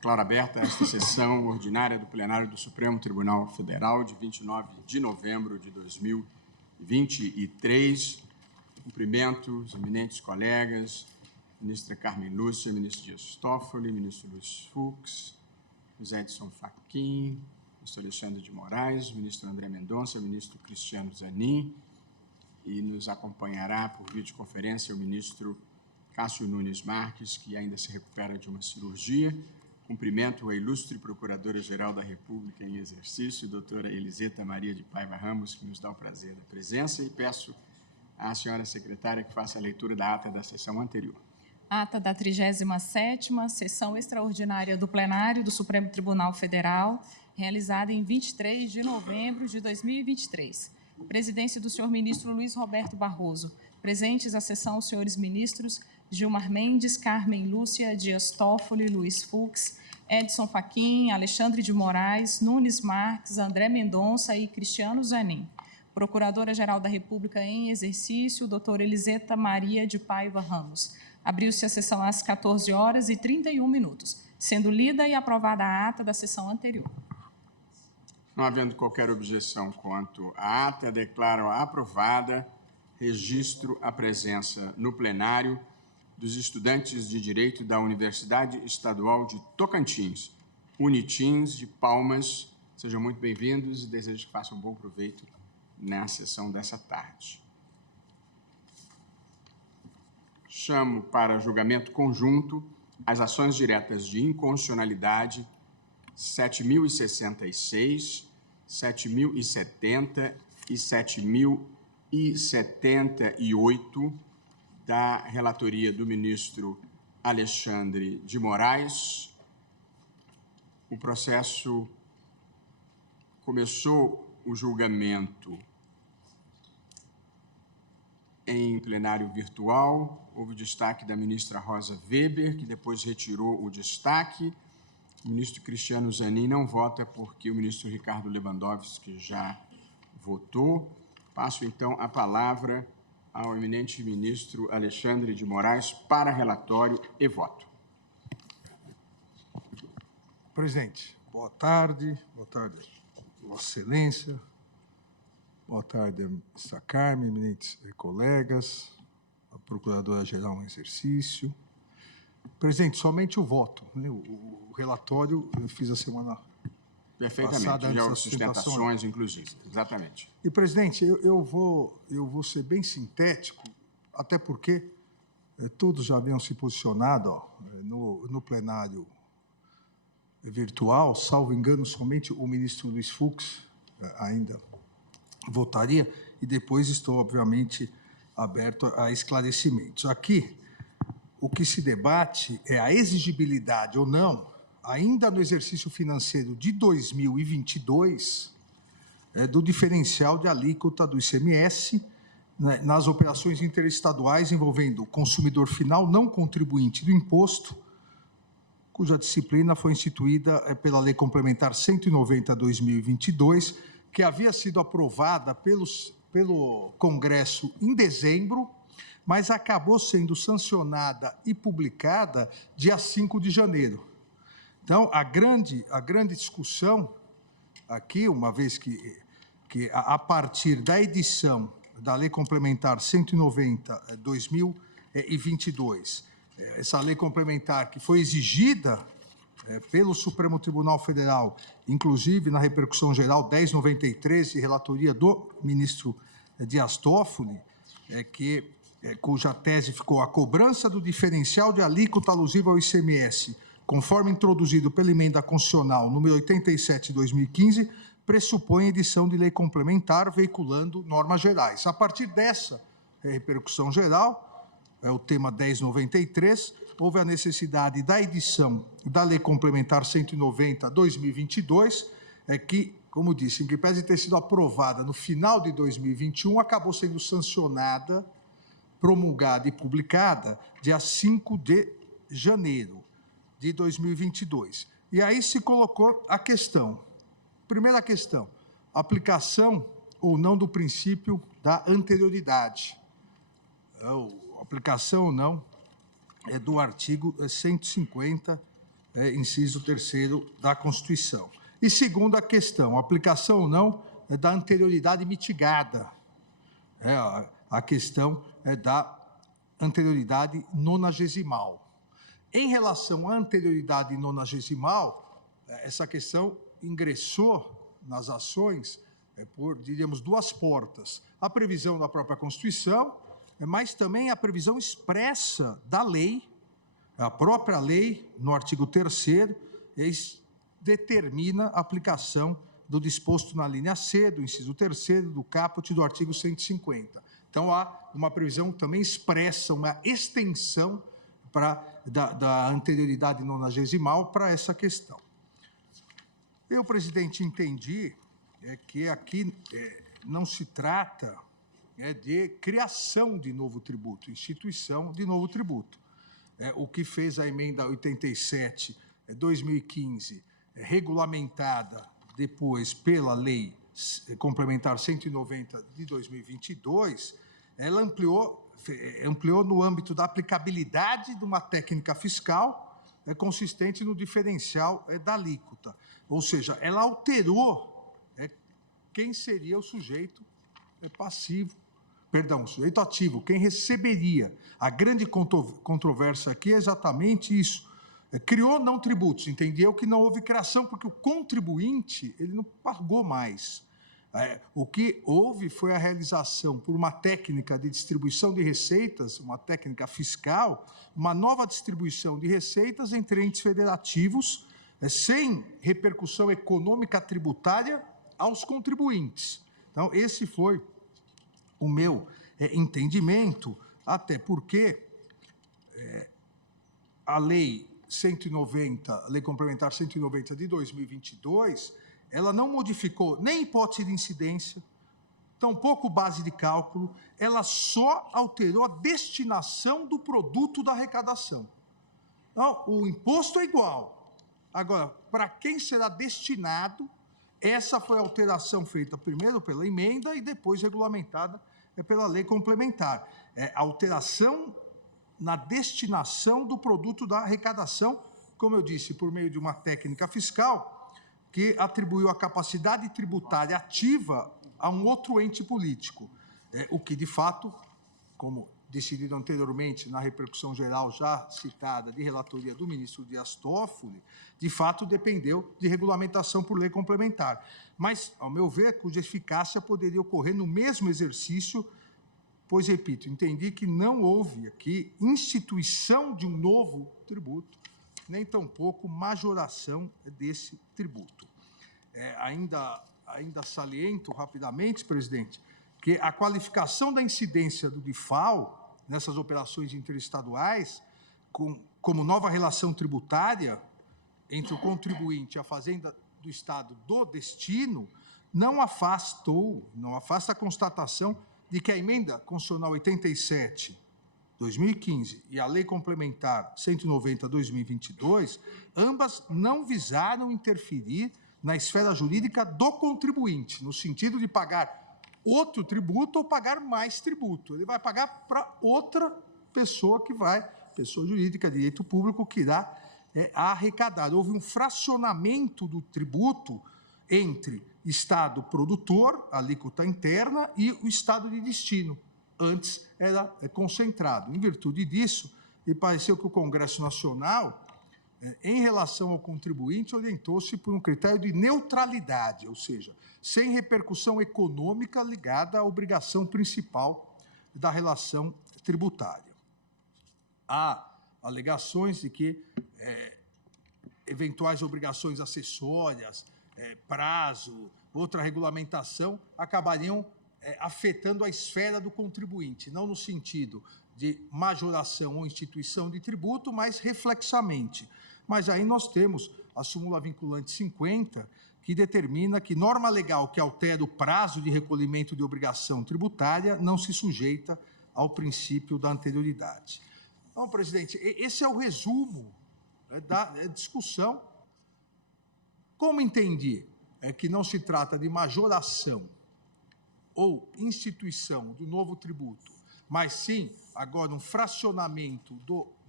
Declaro aberta esta sessão ordinária do plenário do Supremo Tribunal Federal de 29 de novembro de 2023. Cumprimento os eminentes colegas, ministra Carmen Lúcia, ministro Dias Toffoli, ministro Luiz Fux, José Edson Fachin, ministro Alexandre de Moraes, ministro André Mendonça, ministro Cristiano Zanin, e nos acompanhará por videoconferência o ministro Cássio Nunes Marques, que ainda se recupera de uma cirurgia. Cumprimento a ilustre Procuradora-Geral da República em exercício, doutora Eliseta Maria de Paiva Ramos, que nos dá o prazer da presença, e peço à senhora secretária que faça a leitura da ata da sessão anterior. Ata da 37ª Sessão Extraordinária do Plenário do Supremo Tribunal Federal, realizada em 23 de novembro de 2023. Presidência do senhor ministro Luiz Roberto Barroso. Presentes à sessão os senhores ministros Gilmar Mendes, Carmen Lúcia, Dias Toffoli, Luiz Fux, Edson Fachin, Alexandre de Moraes, Nunes Marques, André Mendonça e Cristiano Zanin. Procuradora-Geral da República em exercício, doutora Eliseta Maria de Paiva Ramos. Abriu-se a sessão às 14h31, sendo lida e aprovada a ata da sessão anterior. Não havendo qualquer objeção quanto à ata, declaro aprovada. Registro a presença no plenário dos estudantes de Direito da Universidade Estadual de Tocantins, Unitins de Palmas. Sejam muito bem-vindos e desejo que façam um bom proveito na sessão dessa tarde. Chamo para julgamento conjunto as ações diretas de inconstitucionalidade 7.066, 7.070 e 7.078 da relatoria do ministro Alexandre de Moraes. O processo começou o julgamento em plenário virtual. Houve o destaque da ministra Rosa Weber, que depois retirou o destaque. O ministro Cristiano Zanin não vota porque o ministro Ricardo Lewandowski já votou. Passo, então, a palavra ao eminente ministro Alexandre de Moraes para relatório e voto. Presidente, boa tarde, Vossa Excelência, boa tarde, ministra Carmen, eminentes colegas, a Procuradora-Geral em exercício. Presidente, somente o voto, né? O relatório eu fiz a semana perfeitamente, passada, já sustentações, inclusive. Exatamente. E, presidente, eu vou ser bem sintético, até porque todos já haviam se posicionado no plenário virtual, salvo engano, somente o ministro Luiz Fux ainda votaria, e depois estou, obviamente, aberto a esclarecimentos. Aqui, o que se debate é a exigibilidade ou não, ainda no exercício financeiro de 2022, do diferencial de alíquota do ICMS, né, nas operações interestaduais envolvendo o consumidor final não contribuinte do imposto, cuja disciplina foi instituída pela Lei Complementar 190/2022, que havia sido aprovada pelo Congresso em dezembro, mas acabou sendo sancionada e publicada dia 5 de janeiro. Então, a grande discussão aqui, uma vez que a partir da edição da Lei Complementar 190/2022, essa lei complementar que foi exigida pelo Supremo Tribunal Federal, inclusive na repercussão geral 1093, relatoria do ministro Dias Toffoli, cuja tese ficou a cobrança do diferencial de alíquota alusiva ao ICMS, conforme introduzido pela emenda constitucional número 87/2015, pressupõe edição de lei complementar veiculando normas gerais. A partir dessa repercussão geral, o tema 1093, houve a necessidade da edição da Lei Complementar 190/2022, que, como disse, em que pese ter sido aprovada no final de 2021, acabou sendo sancionada, promulgada e publicada dia 5 de janeiro de 2022. E aí se colocou a questão, primeira questão, aplicação ou não do princípio da anterioridade. Aplicação ou não do artigo 150 inciso 3º da Constituição. E segunda questão, aplicação ou não da anterioridade mitigada. A questão da anterioridade nonagesimal. Em relação à anterioridade nonagesimal, essa questão ingressou nas ações por, diríamos, duas portas. A previsão da própria Constituição, mas também a previsão expressa da lei, a própria lei, no artigo 3º, determina a aplicação do disposto na linha C, do inciso 3º, do caput do artigo 150. Então, há uma previsão também expressa, uma extensão da anterioridade nonagesimal para essa questão. Eu, presidente, entendi que aqui não se trata de criação de novo tributo, instituição de novo tributo. O que fez a emenda 87/2015, regulamentada depois pela Lei Complementar 190 de 2022, ela ampliou no âmbito da aplicabilidade de uma técnica fiscal consistente no diferencial da alíquota. Ou seja, ela alterou quem seria o sujeito passivo, perdão, o sujeito ativo, quem receberia. A grande controvérsia aqui é exatamente isso. Criou não tributos, entendeu que não houve criação, porque o contribuinte ele não pagou mais. O que houve foi a realização, por uma técnica de distribuição de receitas, uma técnica fiscal, uma nova distribuição de receitas entre entes federativos, sem repercussão econômica tributária aos contribuintes. Então, esse foi o meu entendimento, até porque a Lei 190, Lei Complementar 190 de 2022, ela não modificou nem hipótese de incidência, tampouco base de cálculo, ela só alterou a destinação do produto da arrecadação. Então, o imposto é igual. Agora, para quem será destinado, essa foi a alteração feita primeiro pela emenda e depois regulamentada pela lei complementar. A alteração na destinação do produto da arrecadação, como eu disse, por meio de uma técnica fiscal que atribuiu a capacidade tributária ativa a um outro ente político, o que, de fato, como decidido anteriormente na repercussão geral já citada de relatoria do ministro Dias Toffoli, de fato dependeu de regulamentação por lei complementar. Mas, ao meu ver, cuja eficácia poderia ocorrer no mesmo exercício, pois, repito, entendi que não houve aqui instituição de um novo tributo, nem tampouco majoração desse tributo. Ainda saliento rapidamente, presidente, que a qualificação da incidência do DIFAL nessas operações interestaduais, como nova relação tributária entre o contribuinte e a fazenda do Estado do destino, não afasta a constatação de que a emenda constitucional 87/2015 e a lei complementar 190/2022, ambas não visaram interferir na esfera jurídica do contribuinte, no sentido de pagar outro tributo ou pagar mais tributo. Ele vai pagar para outra pessoa pessoa jurídica, direito público, que irá arrecadar. Houve um fracionamento do tributo entre Estado produtor, alíquota interna, e o Estado de destino. Antes era concentrado. Em virtude disso, me pareceu que o Congresso Nacional, em relação ao contribuinte, orientou-se por um critério de neutralidade, ou seja, sem repercussão econômica ligada à obrigação principal da relação tributária. Há alegações de que eventuais obrigações acessórias, prazo, outra regulamentação, acabariam afetando a esfera do contribuinte, não no sentido de majoração ou instituição de tributo, mas reflexamente. Mas aí nós temos a súmula vinculante 50, que determina que norma legal que altera o prazo de recolhimento de obrigação tributária não se sujeita ao princípio da anterioridade. Então, presidente, esse é o resumo da discussão. Como entendi que não se trata de majoração ou instituição do novo tributo, mas sim, agora, um fracionamento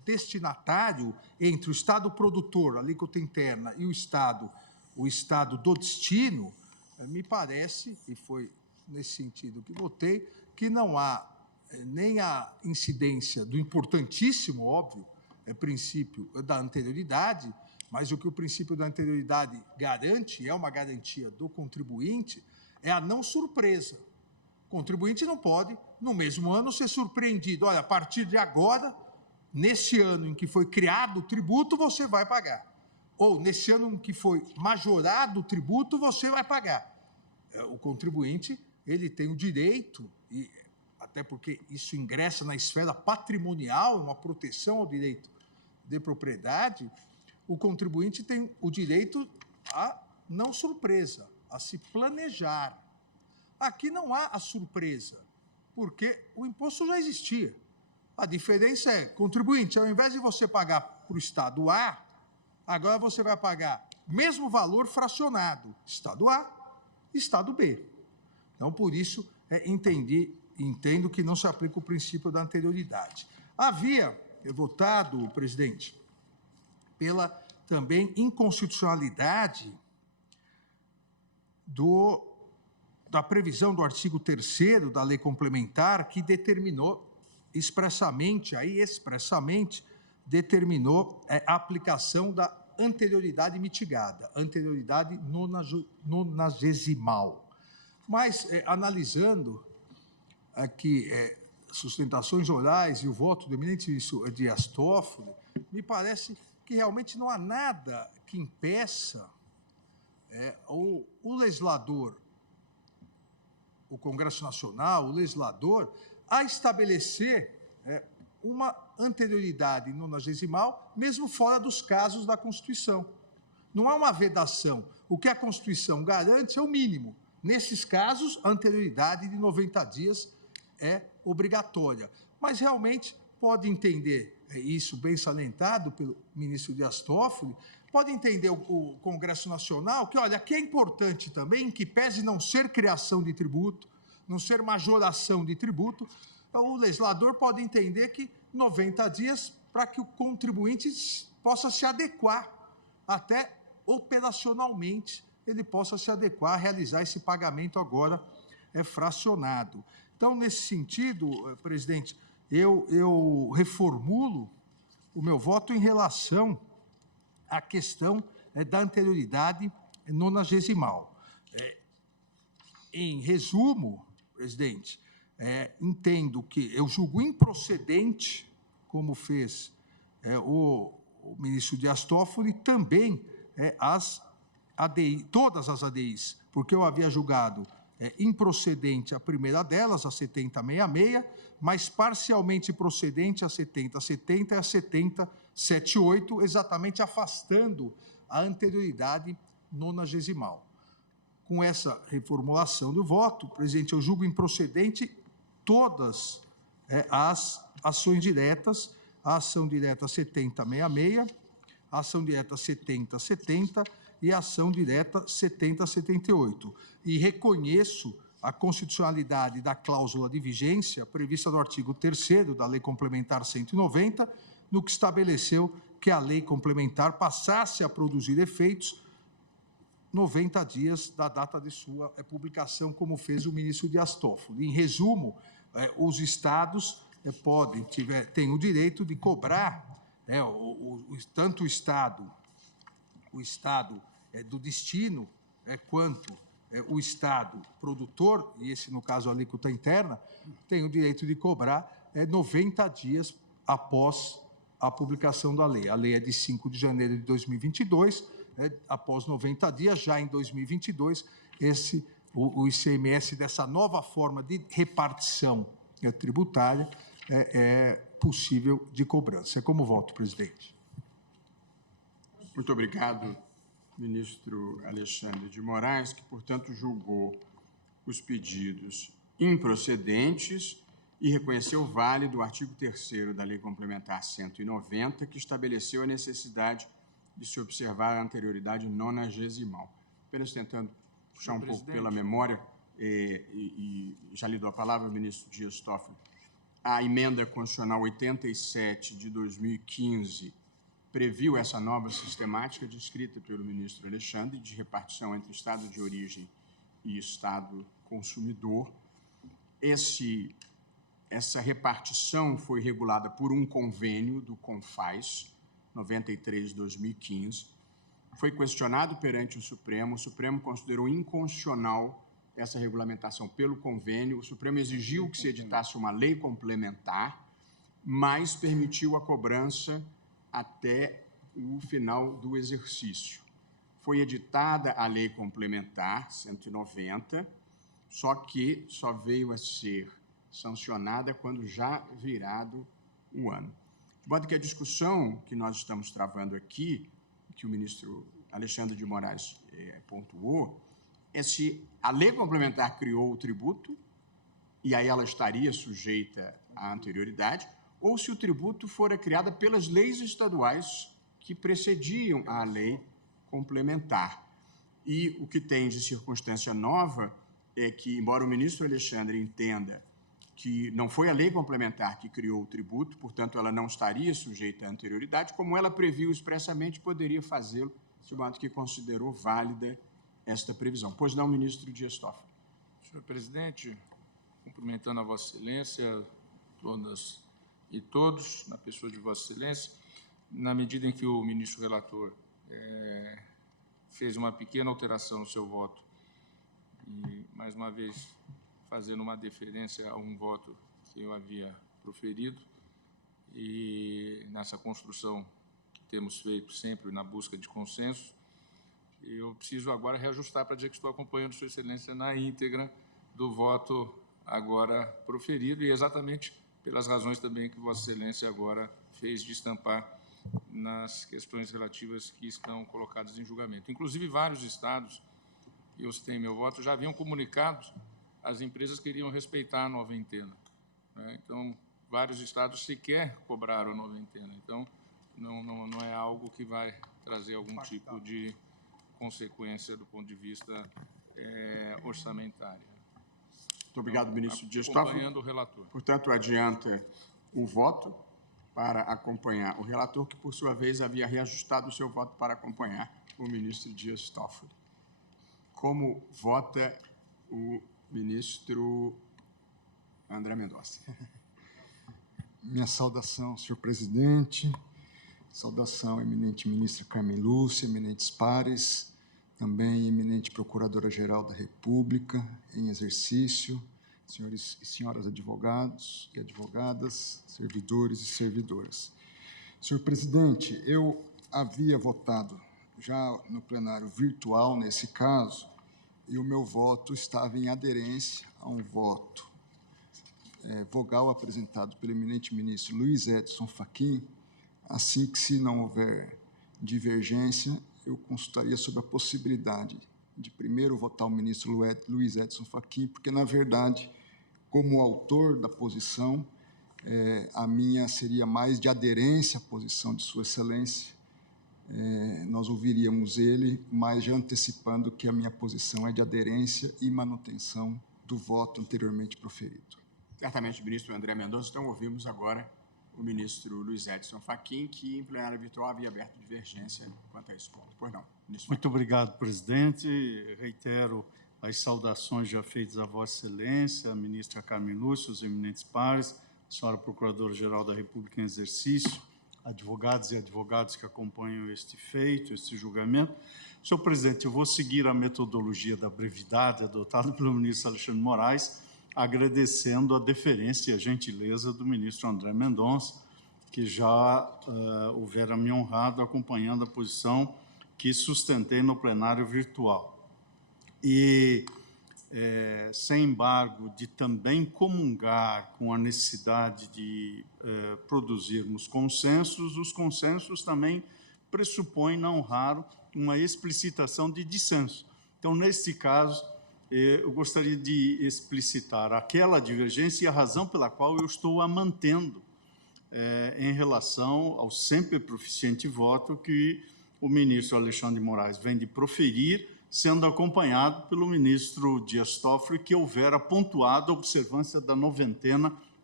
destinatário entre o Estado produtor, a alíquota interna, e o Estado do destino, me parece, e foi nesse sentido que votei, que não há nem a incidência do importantíssimo, óbvio, princípio da anterioridade, mas o que o princípio da anterioridade garante, é uma garantia do contribuinte, é a não surpresa. O contribuinte não pode, no mesmo ano, ser surpreendido. Olha, a partir de agora, nesse ano em que foi criado o tributo, você vai pagar. Ou, nesse ano em que foi majorado o tributo, você vai pagar. O contribuinte, ele tem o direito, e até porque isso ingressa na esfera patrimonial, uma proteção ao direito de propriedade, o contribuinte tem o direito a não surpresa, a se planejar. Aqui não há a surpresa, porque o imposto já existia. A diferença é, contribuinte, ao invés de você pagar para o Estado A, agora você vai pagar o mesmo valor fracionado, Estado A, Estado B. Então, por isso, entendo que não se aplica o princípio da anterioridade. Havia votado, presidente, pela também inconstitucionalidade da previsão do artigo 3º da lei complementar, que determinou expressamente determinou a aplicação da anterioridade mitigada, anterioridade nonagesimal. Mas, analisando aqui sustentações orais e o voto do eminente ministro Dias Toffoli, me parece que realmente não há nada que impeça o legislador, o Congresso Nacional, o legislador, a estabelecer uma anterioridade nonagesimal, mesmo fora dos casos da Constituição. Não há uma vedação. O que a Constituição garante é o mínimo. Nesses casos, a anterioridade de 90 dias é obrigatória. Mas, realmente, pode entender, isso bem salientado pelo ministro Dias Toffoli, pode entender o Congresso Nacional que, olha, aqui é importante também, que pese não ser criação de tributo, não ser majoração de tributo, o legislador pode entender que 90 dias para que o contribuinte possa se adequar, até operacionalmente ele possa se adequar a realizar esse pagamento agora fracionado. Então, nesse sentido, presidente, eu reformulo o meu voto em relação à questão da anterioridade nonagesimal. Em resumo, presidente, entendo que eu julgo improcedente, como fez o ministro Dias Toffoli, também todas as ADIs, porque eu havia julgado improcedente a primeira delas, a 7066, mas parcialmente procedente a 7070 e a 7078, exatamente afastando a anterioridade nonagesimal. Com essa reformulação do voto, presidente, eu julgo improcedente todas as ações diretas, a ação direta 7066, a ação direta 7070 e a ação direta 7078. E reconheço a constitucionalidade da cláusula de vigência prevista no artigo 3º da Lei Complementar 190, no que estabeleceu que a lei complementar passasse a produzir efeitos 90 dias da data de sua publicação, como fez o ministro Dias Toffoli. Em resumo, os estados têm o direito de cobrar, tanto o estado do destino, quanto o estado produtor, e esse, no caso, a alíquota interna, tem o direito de cobrar 90 dias após a publicação da lei. A lei é de 5 de janeiro de 2022, após 90 dias, já em 2022, o ICMS dessa nova forma de repartição tributária é possível de cobrança. É como voto, presidente. Muito obrigado, ministro Alexandre de Moraes, que, portanto, julgou os pedidos improcedentes e reconheceu válido o artigo 3º da Lei Complementar 190, que estabeleceu a necessidade de se observar a anterioridade nonagesimal. Apenas tentando puxar um pouco pela memória, e já lhe dou a palavra ao ministro Dias Toffoli. a emenda constitucional 87 de 2015 previu essa nova sistemática descrita pelo ministro Alexandre de repartição entre Estado de origem e Estado consumidor. Essa repartição foi regulada por um convênio do CONFAS, 93 de 2015. Foi questionado perante o Supremo considerou inconstitucional essa regulamentação pelo convênio, o Supremo exigiu que se editasse uma lei complementar, mas permitiu a cobrança até o final do exercício. Foi editada a lei complementar 190, só que só veio a ser sancionada quando já virado o ano. De modo que a discussão que nós estamos travando aqui, que o ministro Alexandre de Moraes pontuou, é se a lei complementar criou o tributo, e aí ela estaria sujeita à anterioridade, ou se o tributo fora criado pelas leis estaduais que precediam a lei complementar. E o que tem de circunstância nova é que, embora o ministro Alexandre entenda que não foi a lei complementar que criou o tributo, portanto, ela não estaria sujeita à anterioridade, como ela previu expressamente, poderia fazê-lo, de modo que considerou válida esta previsão. Pois não, ministro Dias Toffoli. Senhor presidente, cumprimentando a Vossa Excelência, todas e todos, na pessoa de Vossa Excelência, na medida em que o ministro relator fez uma pequena alteração no seu voto, e, mais uma vez, fazendo uma deferência a um voto que eu havia proferido, e nessa construção que temos feito sempre na busca de consenso, eu preciso agora reajustar para dizer que estou acompanhando Sua Excelência na íntegra do voto agora proferido, e exatamente pelas razões também que Vossa Excelência agora fez de estampar nas questões relativas que estão colocadas em julgamento. Inclusive, vários estados, e eu citei meu voto, já haviam comunicado às empresas que iriam respeitar a noventena, né? Então, vários estados sequer cobraram a noventena. Então, não é algo que vai trazer algum tipo de consequência do ponto de vista orçamentário. Muito obrigado, então, ministro Dias Toffoli. Acompanhando o relator. Portanto, adianta o voto para acompanhar o relator, que, por sua vez, havia reajustado o seu voto para acompanhar o ministro Dias Toffoli. Como vota o ministro André Mendonça? Minha saudação, senhor presidente, saudação, eminente ministra Carmen Lúcia, eminentes pares, também eminente procuradora-geral da República em exercício, senhores e senhoras advogados e advogadas, servidores e servidoras. Senhor presidente, eu havia votado já no plenário virtual, nesse caso, e o meu voto estava em aderência a um voto vogal apresentado pelo eminente ministro Luiz Edson Fachin, assim que, se não houver divergência, eu consultaria sobre a possibilidade de primeiro votar o ministro Luiz Edson Fachin, porque, na verdade, como autor da posição, a minha seria mais de aderência à posição de Sua Excelência. Nós ouviríamos ele, mas já antecipando que a minha posição é de aderência e manutenção do voto anteriormente proferido. Certamente, ministro André Mendonça. Então, ouvimos agora o ministro Luiz Edson Fachin, que, em plenário virtual, havia aberto divergência quanto a esse ponto. Pois não, ministro. Muito obrigado, presidente. Reitero as saudações já feitas a Vossa Excelência, a ministra Carmen Lúcia, os eminentes pares, a senhora Procuradora-Geral da República em exercício, advogados e advogados que acompanham este feito, este julgamento. Senhor presidente, eu vou seguir a metodologia da brevidade adotada pelo ministro Alexandre de Moraes, agradecendo a deferência e a gentileza do ministro André Mendonça, que já houvera me honrado acompanhando a posição que sustentei no plenário virtual. E, sem embargo, de também comungar com a necessidade de produzirmos consensos, os consensos também pressupõem, não raro, uma explicitação de dissenso. Então, neste caso, eu gostaria de explicitar aquela divergência e a razão pela qual eu estou a mantendo em relação ao sempre proficiente voto que o ministro Alexandre de Moraes vem de proferir, sendo acompanhado pelo ministro Dias Toffoli, que houvera pontuado a observância da noventena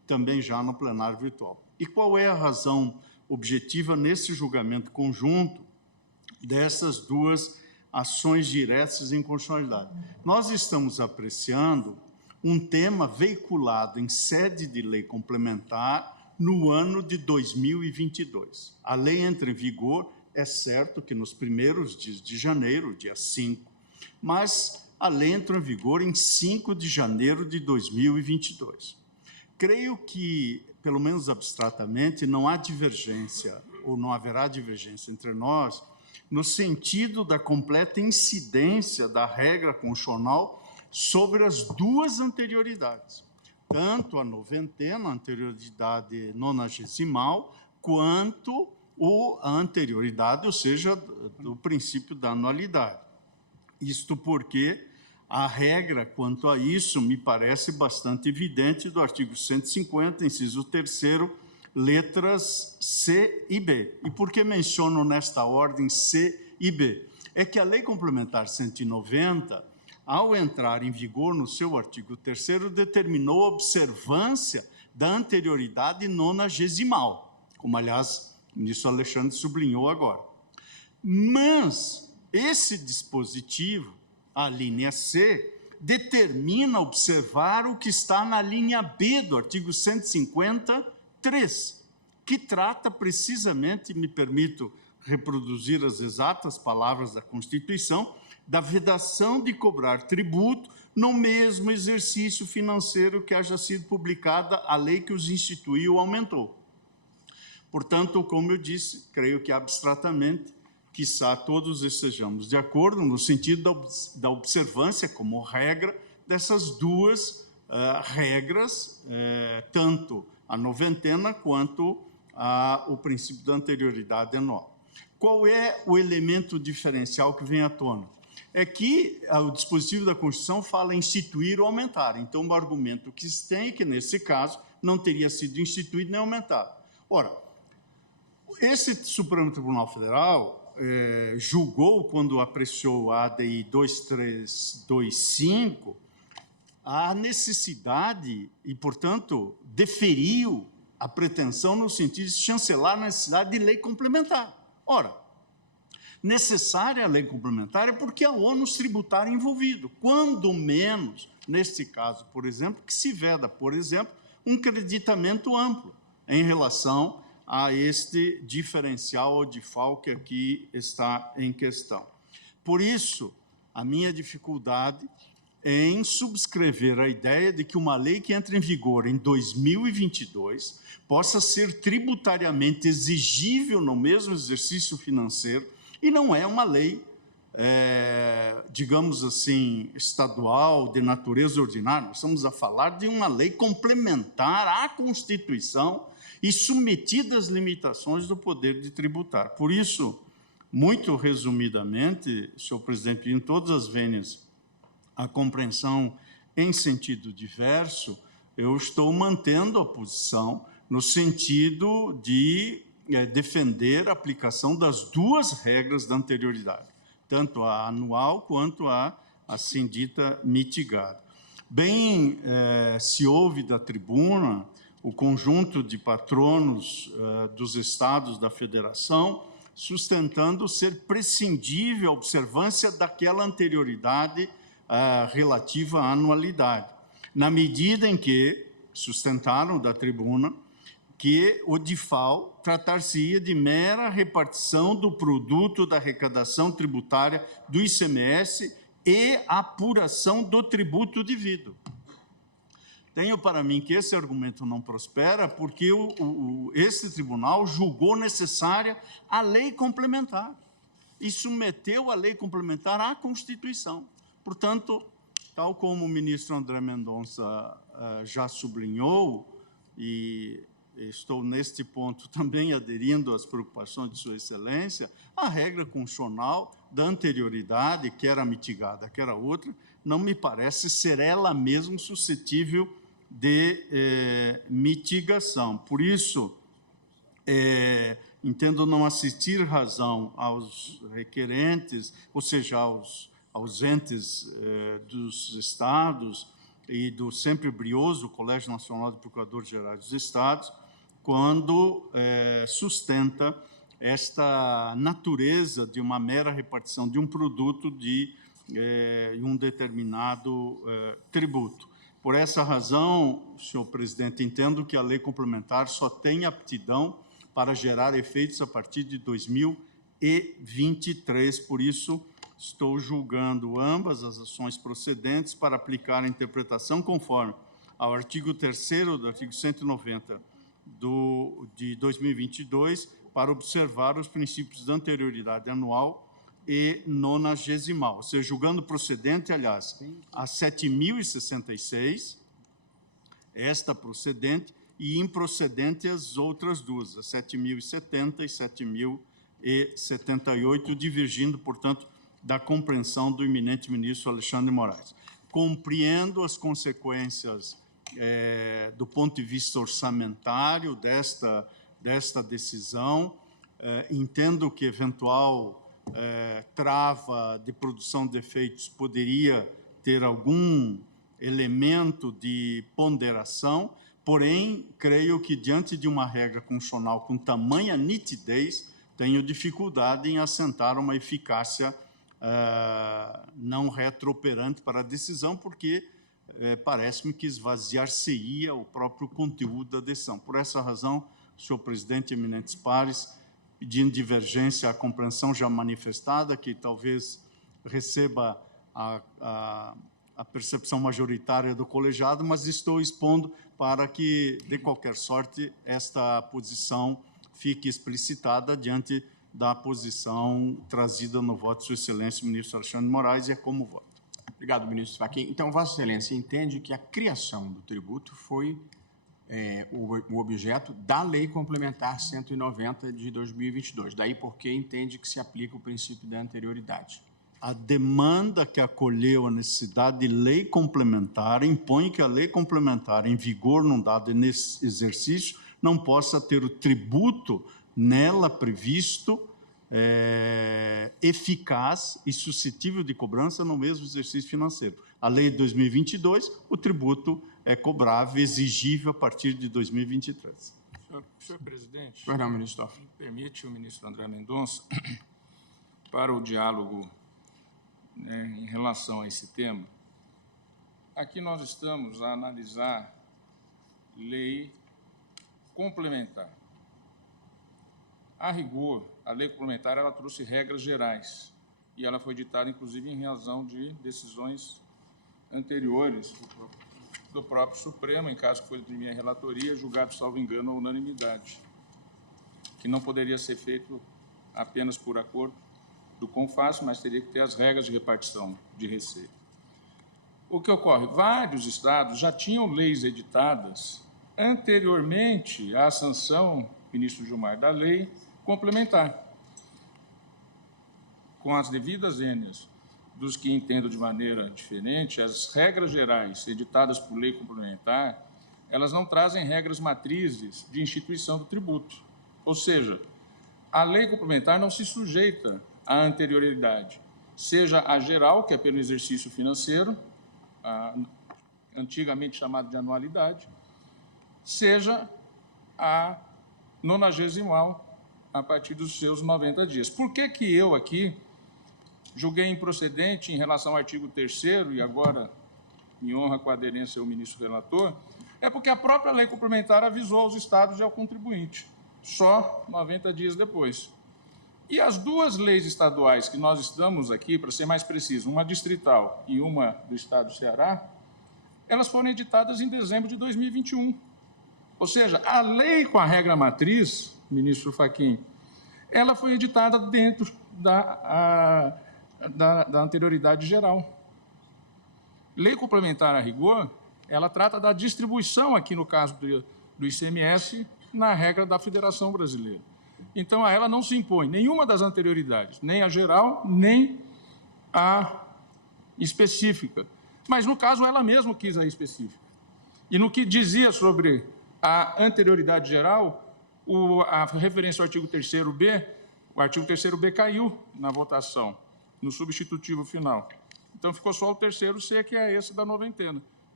também já no plenário virtual. E qual é a razão objetiva nesse julgamento conjunto dessas duas ações diretas em constitucionalidade? Nós estamos apreciando um tema veiculado em sede de lei complementar no ano de 2022. A lei entra em vigor, é certo que nos primeiros dias de janeiro, dia 5, mas a lei entra em vigor em 5 de janeiro de 2022. Creio que, pelo menos abstratamente, não há divergência, ou não haverá divergência entre nós, no sentido da completa incidência da regra constitucional sobre as duas anterioridades, tanto a noventena, a anterioridade nonagesimal, quanto a anterioridade, ou seja, do princípio da anualidade. Isto porque a regra quanto a isso me parece bastante evidente do artigo 150, inciso 3º, letras C e B. E por que menciono nesta ordem C e B? É que a Lei Complementar 190, ao entrar em vigor no seu artigo 3º, determinou a observância da anterioridade nonagesimal, como, aliás, o ministro Alexandre sublinhou agora. Mas esse dispositivo, a linha C, determina observar o que está na linha B do artigo 153, que trata precisamente, me permito reproduzir as exatas palavras da Constituição, da vedação de cobrar tributo no mesmo exercício financeiro que haja sido publicada a lei que os instituiu ou aumentou. Portanto, como eu disse, creio que abstratamente, quiçá todos estejamos de acordo no sentido da observância como regra dessas duas regras, tanto a noventena quanto o princípio da anterioridade anual. Qual é o elemento diferencial que vem à tona? É que o dispositivo da Constituição fala em instituir ou aumentar. Então, o argumento que se tem é que, nesse caso, não teria sido instituído nem aumentado. Ora, esse Supremo Tribunal Federal julgou, quando apreciou a ADI 2325, a necessidade e, portanto, deferiu a pretensão no sentido de chancelar a necessidade de lei complementar. Ora, necessária a lei complementar é porque há ônus tributário envolvido, quando menos, neste caso, por exemplo, que se veda, por exemplo, um creditamento amplo em relação a este diferencial ou default que aqui está em questão. Por isso, a minha dificuldade é em subscrever a ideia de que uma lei que entra em vigor em 2022 possa ser tributariamente exigível no mesmo exercício financeiro, e não é uma lei, digamos assim, estadual, de natureza ordinária. Nós estamos a falar de uma lei complementar à Constituição e submetida às limitações do poder de tributar. Por isso, muito resumidamente, senhor presidente, em todas as vênias, a compreensão em sentido diverso, eu estou mantendo a posição no sentido de defender a aplicação das duas regras da anterioridade, tanto a anual quanto a assim dita mitigada. Bem, se ouve da tribuna o conjunto de patronos dos estados da federação sustentando ser prescindível a observância daquela anterioridade relativa à anualidade, na medida em que sustentaram da tribuna que o DIFAL tratar-se-ia de mera repartição do produto da arrecadação tributária do ICMS e apuração do tributo devido. Tenho para mim que esse argumento não prospera porque esse tribunal julgou necessária a lei complementar e submeteu a lei complementar à Constituição. Portanto, tal como o ministro André Mendonça já sublinhou, e estou neste ponto também aderindo às preocupações de Sua Excelência, a regra constitucional da anterioridade, quer a mitigada, quer a outra, não me parece ser ela mesma suscetível de mitigação. Por isso, entendo não assistir razão aos requerentes, ou seja, aos entes dos estados, e do sempre brioso Colégio Nacional de Procuradores Gerais dos Estados, quando sustenta esta natureza de uma mera repartição de um produto de um determinado tributo. Por essa razão, senhor presidente, entendo que a lei complementar só tem aptidão para gerar efeitos a partir de 2023. Por isso, estou julgando ambas as ações procedentes para aplicar a interpretação conforme ao artigo 3º do artigo 190 de 2022, para observar os princípios da anterioridade anual e nonagesimal, ou seja, julgando procedente, aliás, a 7.066, esta procedente, e improcedente as outras duas, a 7.070 e 7.078, divergindo, portanto, da compreensão do eminente ministro Alexandre de Moraes. Compreendo as consequências do ponto de vista orçamentário desta decisão, entendo que eventual trava de produção de efeitos poderia ter algum elemento de ponderação, porém, creio que, diante de uma regra constitucional com tamanha nitidez, tenho dificuldade em assentar uma eficácia não retrooperante para a decisão, porque parece-me que esvaziar-se-ia o próprio conteúdo da decisão. Por essa razão, senhor presidente, eminentes pares, pedindo divergência à compreensão já manifestada, que talvez receba a percepção majoritária do colegiado, mas estou expondo para que, de qualquer sorte, esta posição fique explicitada diante da posição trazida no voto de Sua Excelência, ministro Alexandre de Moraes, e é como voto. Obrigado, ministro Fachin. Então, Vossa Excelência entende que a criação do tributo foi o objeto da Lei Complementar 190 de 2022. Daí porque entende que se aplica o princípio da anterioridade. A demanda que acolheu a necessidade de lei complementar impõe que a lei complementar em vigor num dado exercício não possa ter o tributo nela previsto eficaz e suscetível de cobrança no mesmo exercício financeiro. A lei de 2022, o tributo é cobrável, exigível a partir de 2023. Senhor presidente, Pois não, ministro Toffoli. permite o ministro André Mendonça, para o diálogo em relação a esse tema. Aqui nós estamos a analisar lei complementar. A rigor, a lei complementar ela trouxe regras gerais e ela foi ditada, inclusive, em razão de decisões anteriores do próprio Supremo, em caso que foi de minha relatoria, julgado, salvo engano, a unanimidade, que não poderia ser feito apenas por acordo do CONFAS, mas teria que ter as regras de repartição de receita. O que ocorre? Vários estados já tinham leis editadas anteriormente à sanção, ministro Gilmar, da lei complementar, com as devidas ênias dos que entendam de maneira diferente, as regras gerais editadas por lei complementar, elas não trazem regras matrizes de instituição do tributo. Ou seja, a lei complementar não se sujeita à anterioridade, seja a geral, que é pelo exercício financeiro, antigamente chamado de anualidade, seja a nonagesimal, a partir dos seus 90 dias. Por que que eu aqui julguei improcedente em relação ao artigo 3º, e agora me honra com a aderência ao ministro relator, é porque a própria lei complementar avisou aos estados e ao contribuinte, só 90 dias depois. E as duas leis estaduais que nós estamos aqui, para ser mais preciso, uma distrital e uma do estado do Ceará, elas foram editadas em dezembro de 2021. Ou seja, a lei com a regra matriz, ministro Fachin, ela foi editada dentro da anterioridade geral. Lei complementar a rigor, ela trata da distribuição, aqui no caso do ICMS, na regra da Federação Brasileira. Então, a ela não se impõe nenhuma das anterioridades, nem a geral, nem a específica. Mas, no caso, ela mesma quis a específica. E no que dizia sobre a anterioridade geral, a referência ao artigo 3º-B, o artigo 3º-B caiu na votação, no substitutivo final. Então, ficou só o 3º-C, que é esse da noventena.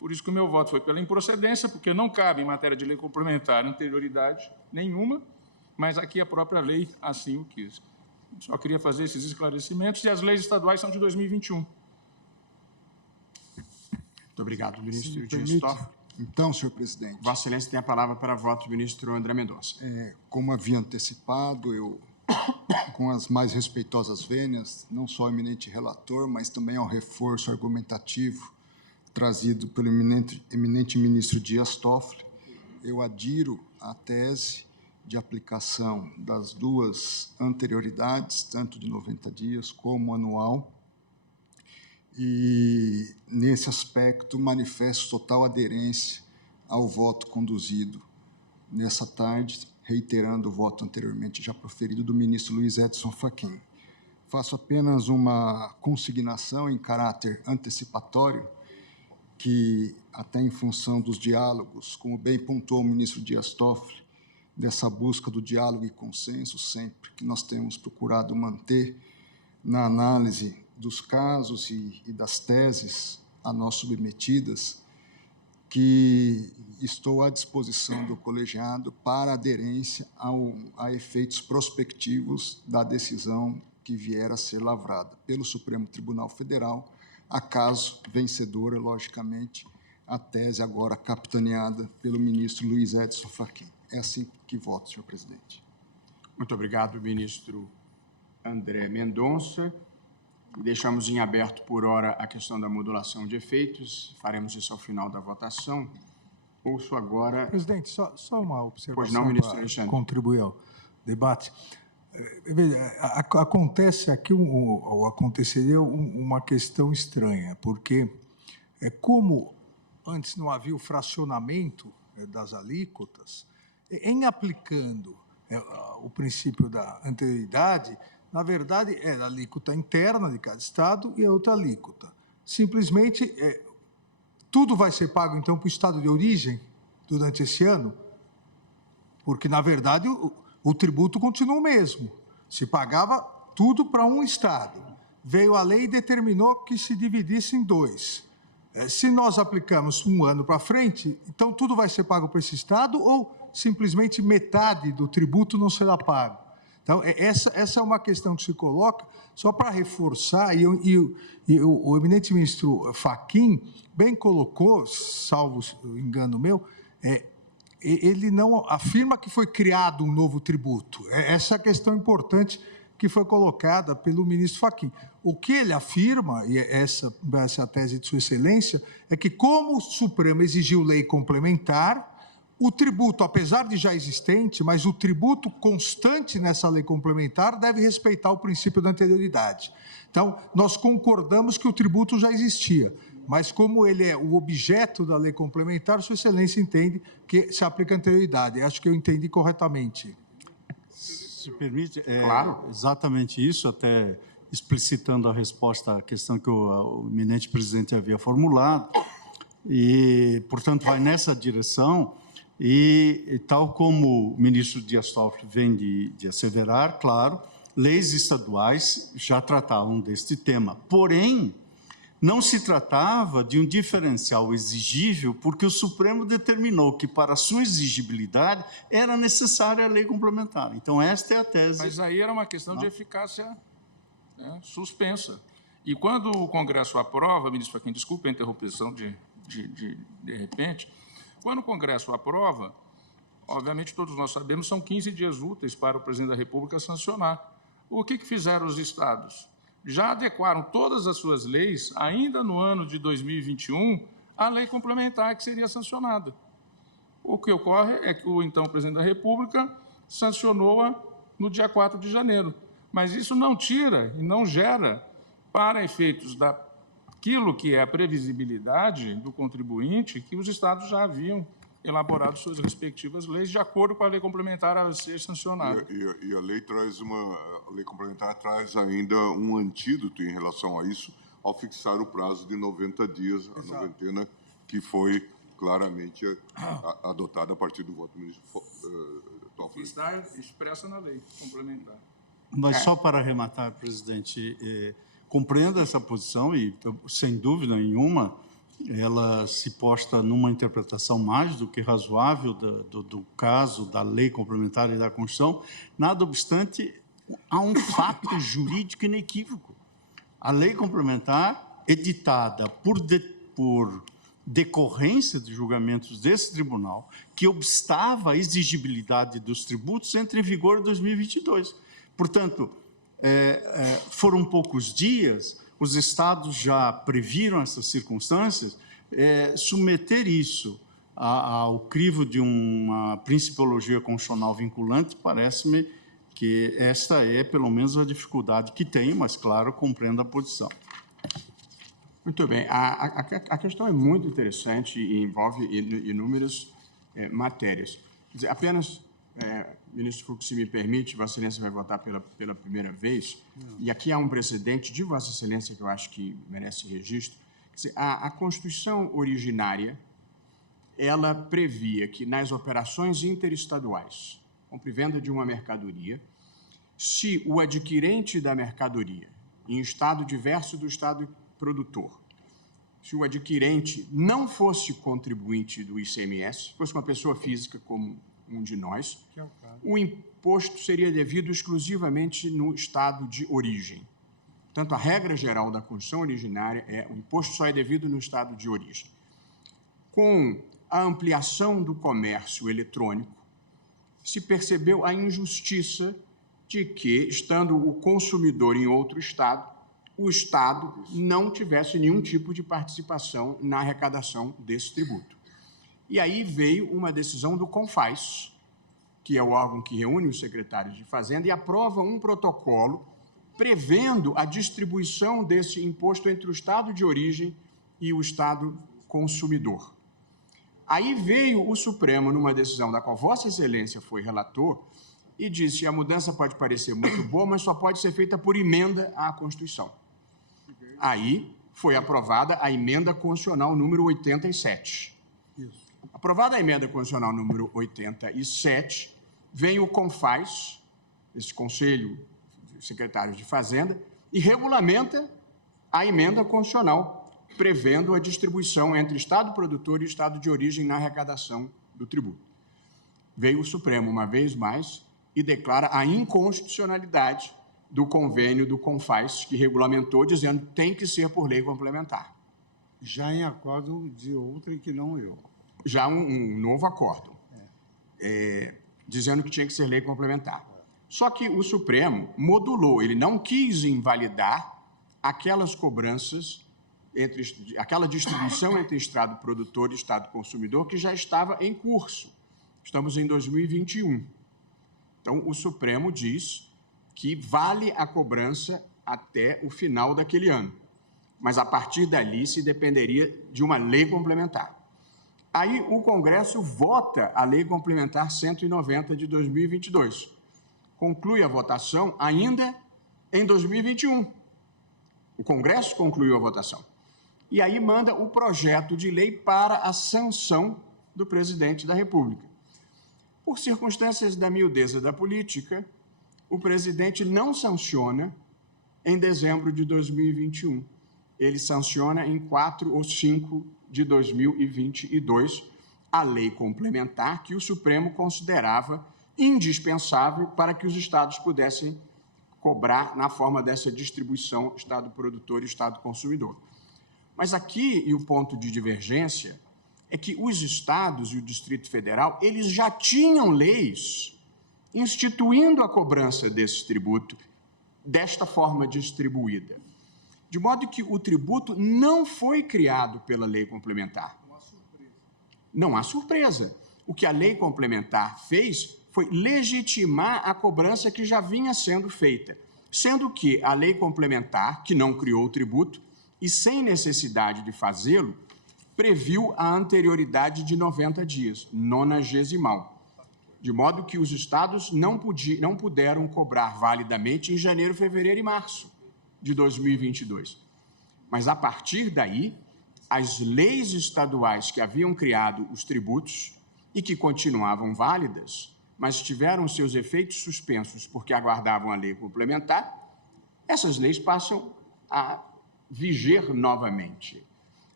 Por isso que o meu voto foi pela improcedência, porque não cabe em matéria de lei complementar anterioridade nenhuma, mas aqui a própria lei assim o quis. Só queria fazer esses esclarecimentos, e as leis estaduais são de 2021. Muito obrigado, ministro me Dias permite, Toffoli. então, senhor presidente, Vossa Excelência tem a palavra para voto, ministro André Mendonça. como havia antecipado, eu, com as mais respeitosas vênias, não só ao eminente relator, mas também ao reforço argumentativo trazido pelo eminente ministro Dias Toffoli, eu adiro à tese de aplicação das duas anterioridades, tanto de 90 dias como anual, e, nesse aspecto, manifesto total aderência ao voto conduzido nessa tarde, reiterando o voto anteriormente já proferido do ministro Luiz Edson Fachin. Faço apenas uma consignação em caráter antecipatório, que, até em função dos diálogos, como bem pontuou o ministro Dias Toffoli, dessa busca do diálogo e consenso sempre que nós temos procurado manter na análise dos casos e das teses a nós submetidas, que estou à disposição do colegiado para aderência a efeitos prospectivos da decisão que vier a ser lavrada pelo Supremo Tribunal Federal, acaso vencedora, logicamente, a tese agora capitaneada pelo ministro Luiz Edson Fachin. É assim que voto, senhor presidente. Muito obrigado, ministro André Mendonça. Deixamos em aberto, por hora, a questão da modulação de efeitos. Faremos isso ao final da votação. Ouço agora... Presidente, só uma observação Pois não, ministro para Alexandre. contribuir ao debate. Veja, acontece aqui, ou aconteceria uma questão estranha, porque como antes não havia o fracionamento das alíquotas, em aplicando o princípio da anterioridade, na verdade, é a alíquota interna de cada estado e a outra alíquota. Simplesmente, tudo vai ser pago, então, para o estado de origem durante esse ano? Porque, na verdade, o tributo continua o mesmo. Se pagava tudo para um estado. Veio a lei e determinou que se dividisse em dois. Se nós aplicamos um ano para frente, então tudo vai ser pago para esse estado ou simplesmente metade do tributo não será pago? Então, essa é uma questão que se coloca, só para reforçar, e o eminente ministro Fachin bem colocou, salvo engano meu, ele não afirma que foi criado um novo tributo. Essa é a questão importante que foi colocada pelo ministro Fachin. O que ele afirma, e essa é a tese de Sua Excelência, é que, como o Supremo exigiu lei complementar, o tributo, apesar de já existente, mas o tributo constante nessa lei complementar deve respeitar o princípio da anterioridade. Então, nós concordamos que o tributo já existia, mas como ele é o objeto da lei complementar, Sua Excelência entende que se aplica a anterioridade. Acho que eu entendi corretamente. Se permite, Claro. exatamente isso, até explicitando a resposta à questão que o eminente presidente havia formulado, e, portanto, vai nessa direção, e tal como o ministro Dias Toffoli vem de asseverar, claro, leis estaduais já tratavam deste tema. Porém, não se tratava de um diferencial exigível, porque o Supremo determinou que, para sua exigibilidade, era necessária a lei complementar. Então, esta é a tese. Mas aí era uma questão de eficácia, né, suspensa. E quando o Congresso aprova, ministro Fachin, desculpe a interrupção de repente, quando o Congresso aprova, obviamente todos nós sabemos, são 15 dias úteis para o presidente da República sancionar. O que fizeram os estados? Já adequaram todas as suas leis, ainda no ano de 2021, à lei complementar que seria sancionada. O que ocorre é que o então presidente da República sancionou-a no dia 4 de janeiro. Mas isso não tira e não gera, para efeitos daquilo que é a previsibilidade do contribuinte, que os estados já haviam elaborado suas respectivas leis de acordo com a lei complementar a ser sancionada. E a lei complementar traz ainda um antídoto em relação a isso, ao fixar o prazo de 90 dias, a noventena, que foi claramente adotada a partir do voto do ministro Toffoli. Que está expressa na lei complementar. Mas só para arrematar, presidente, compreendo essa posição e, sem dúvida nenhuma, ela se posta numa interpretação mais do que razoável do caso da lei complementar e da Constituição. Nada obstante, há um fato jurídico inequívoco. A lei complementar, editada por decorrência de julgamentos desse tribunal, que obstava a exigibilidade dos tributos, entra em vigor em 2022. Portanto, foram poucos dias, os estados já previram essas circunstâncias, submeter isso ao crivo de uma principiologia constitucional vinculante, parece-me que esta é, pelo menos, a dificuldade que tem, mas, claro, compreendo a posição. Muito bem. A questão é muito interessante e envolve inúmeras matérias. Quer dizer, apenas, ministro Fux, se me permite, Vossa Excelência vai votar pela primeira vez, e aqui há um precedente de Vossa Excelência que eu acho que merece registro. Quer dizer, a Constituição originária, ela previa que nas operações interestaduais, compra e venda de uma mercadoria, se o adquirente da mercadoria, em estado diverso do estado produtor, se o adquirente não fosse contribuinte do ICMS, fosse uma pessoa física como um de nós, o imposto seria devido exclusivamente no estado de origem. Portanto, a regra geral da Constituição originária é o imposto só é devido no estado de origem. Com a ampliação do comércio eletrônico, se percebeu a injustiça de que, estando o consumidor em outro estado, o Estado não tivesse nenhum tipo de participação na arrecadação desse tributo. E aí veio uma decisão do CONFAS, que é o órgão que reúne os secretários de Fazenda, e aprova um protocolo prevendo a distribuição desse imposto entre o Estado de origem e o Estado consumidor. Aí veio o Supremo, numa decisão da qual Vossa Excelência foi relator, e disse: a mudança pode parecer muito boa, mas só pode ser feita por emenda à Constituição. Aí foi aprovada a emenda constitucional número 87. Aprovada a emenda constitucional número 87, vem o CONFAS, esse Conselho de Secretários de Fazenda, e regulamenta a emenda constitucional, prevendo a distribuição entre Estado produtor e Estado de origem na arrecadação do tributo. Veio o Supremo, uma vez mais, e declara a inconstitucionalidade do convênio do CONFAS, que regulamentou, dizendo que tem que ser por lei complementar. Já em acordo de outrem que não eu. Já um novo acordo, dizendo que tinha que ser lei complementar. Só que o Supremo modulou, ele não quis invalidar aquelas cobranças, aquela distribuição entre Estado produtor e Estado consumidor que já estava em curso. Estamos em 2021. Então, o Supremo diz que vale a cobrança até o final daquele ano, mas a partir dali se dependeria de uma lei complementar. Aí o Congresso vota a Lei Complementar 190 de 2022. Conclui a votação ainda em 2021. O Congresso concluiu a votação. E aí manda o projeto de lei para a sanção do presidente da República. Por circunstâncias da miudeza da política, o presidente não sanciona em dezembro de 2021. Ele sanciona em 4 ou 5 de 2022 a lei complementar que o Supremo considerava indispensável para que os estados pudessem cobrar na forma dessa distribuição Estado produtor e Estado consumidor. Mas aqui, e o ponto de divergência, é que os estados e o Distrito Federal, eles já tinham leis instituindo a cobrança desse tributo desta forma distribuída. De modo que o tributo não foi criado pela lei complementar. Não há surpresa. O que a lei complementar fez foi legitimar a cobrança que já vinha sendo feita, sendo que a lei complementar, que não criou o tributo, e sem necessidade de fazê-lo, previu a anterioridade de 90 dias, nonagesimal, de modo que os estados não puderam cobrar validamente em janeiro, fevereiro e março de 2022. Mas, a partir daí, as leis estaduais que haviam criado os tributos e que continuavam válidas, mas tiveram seus efeitos suspensos porque aguardavam a lei complementar, essas leis passam a viger novamente.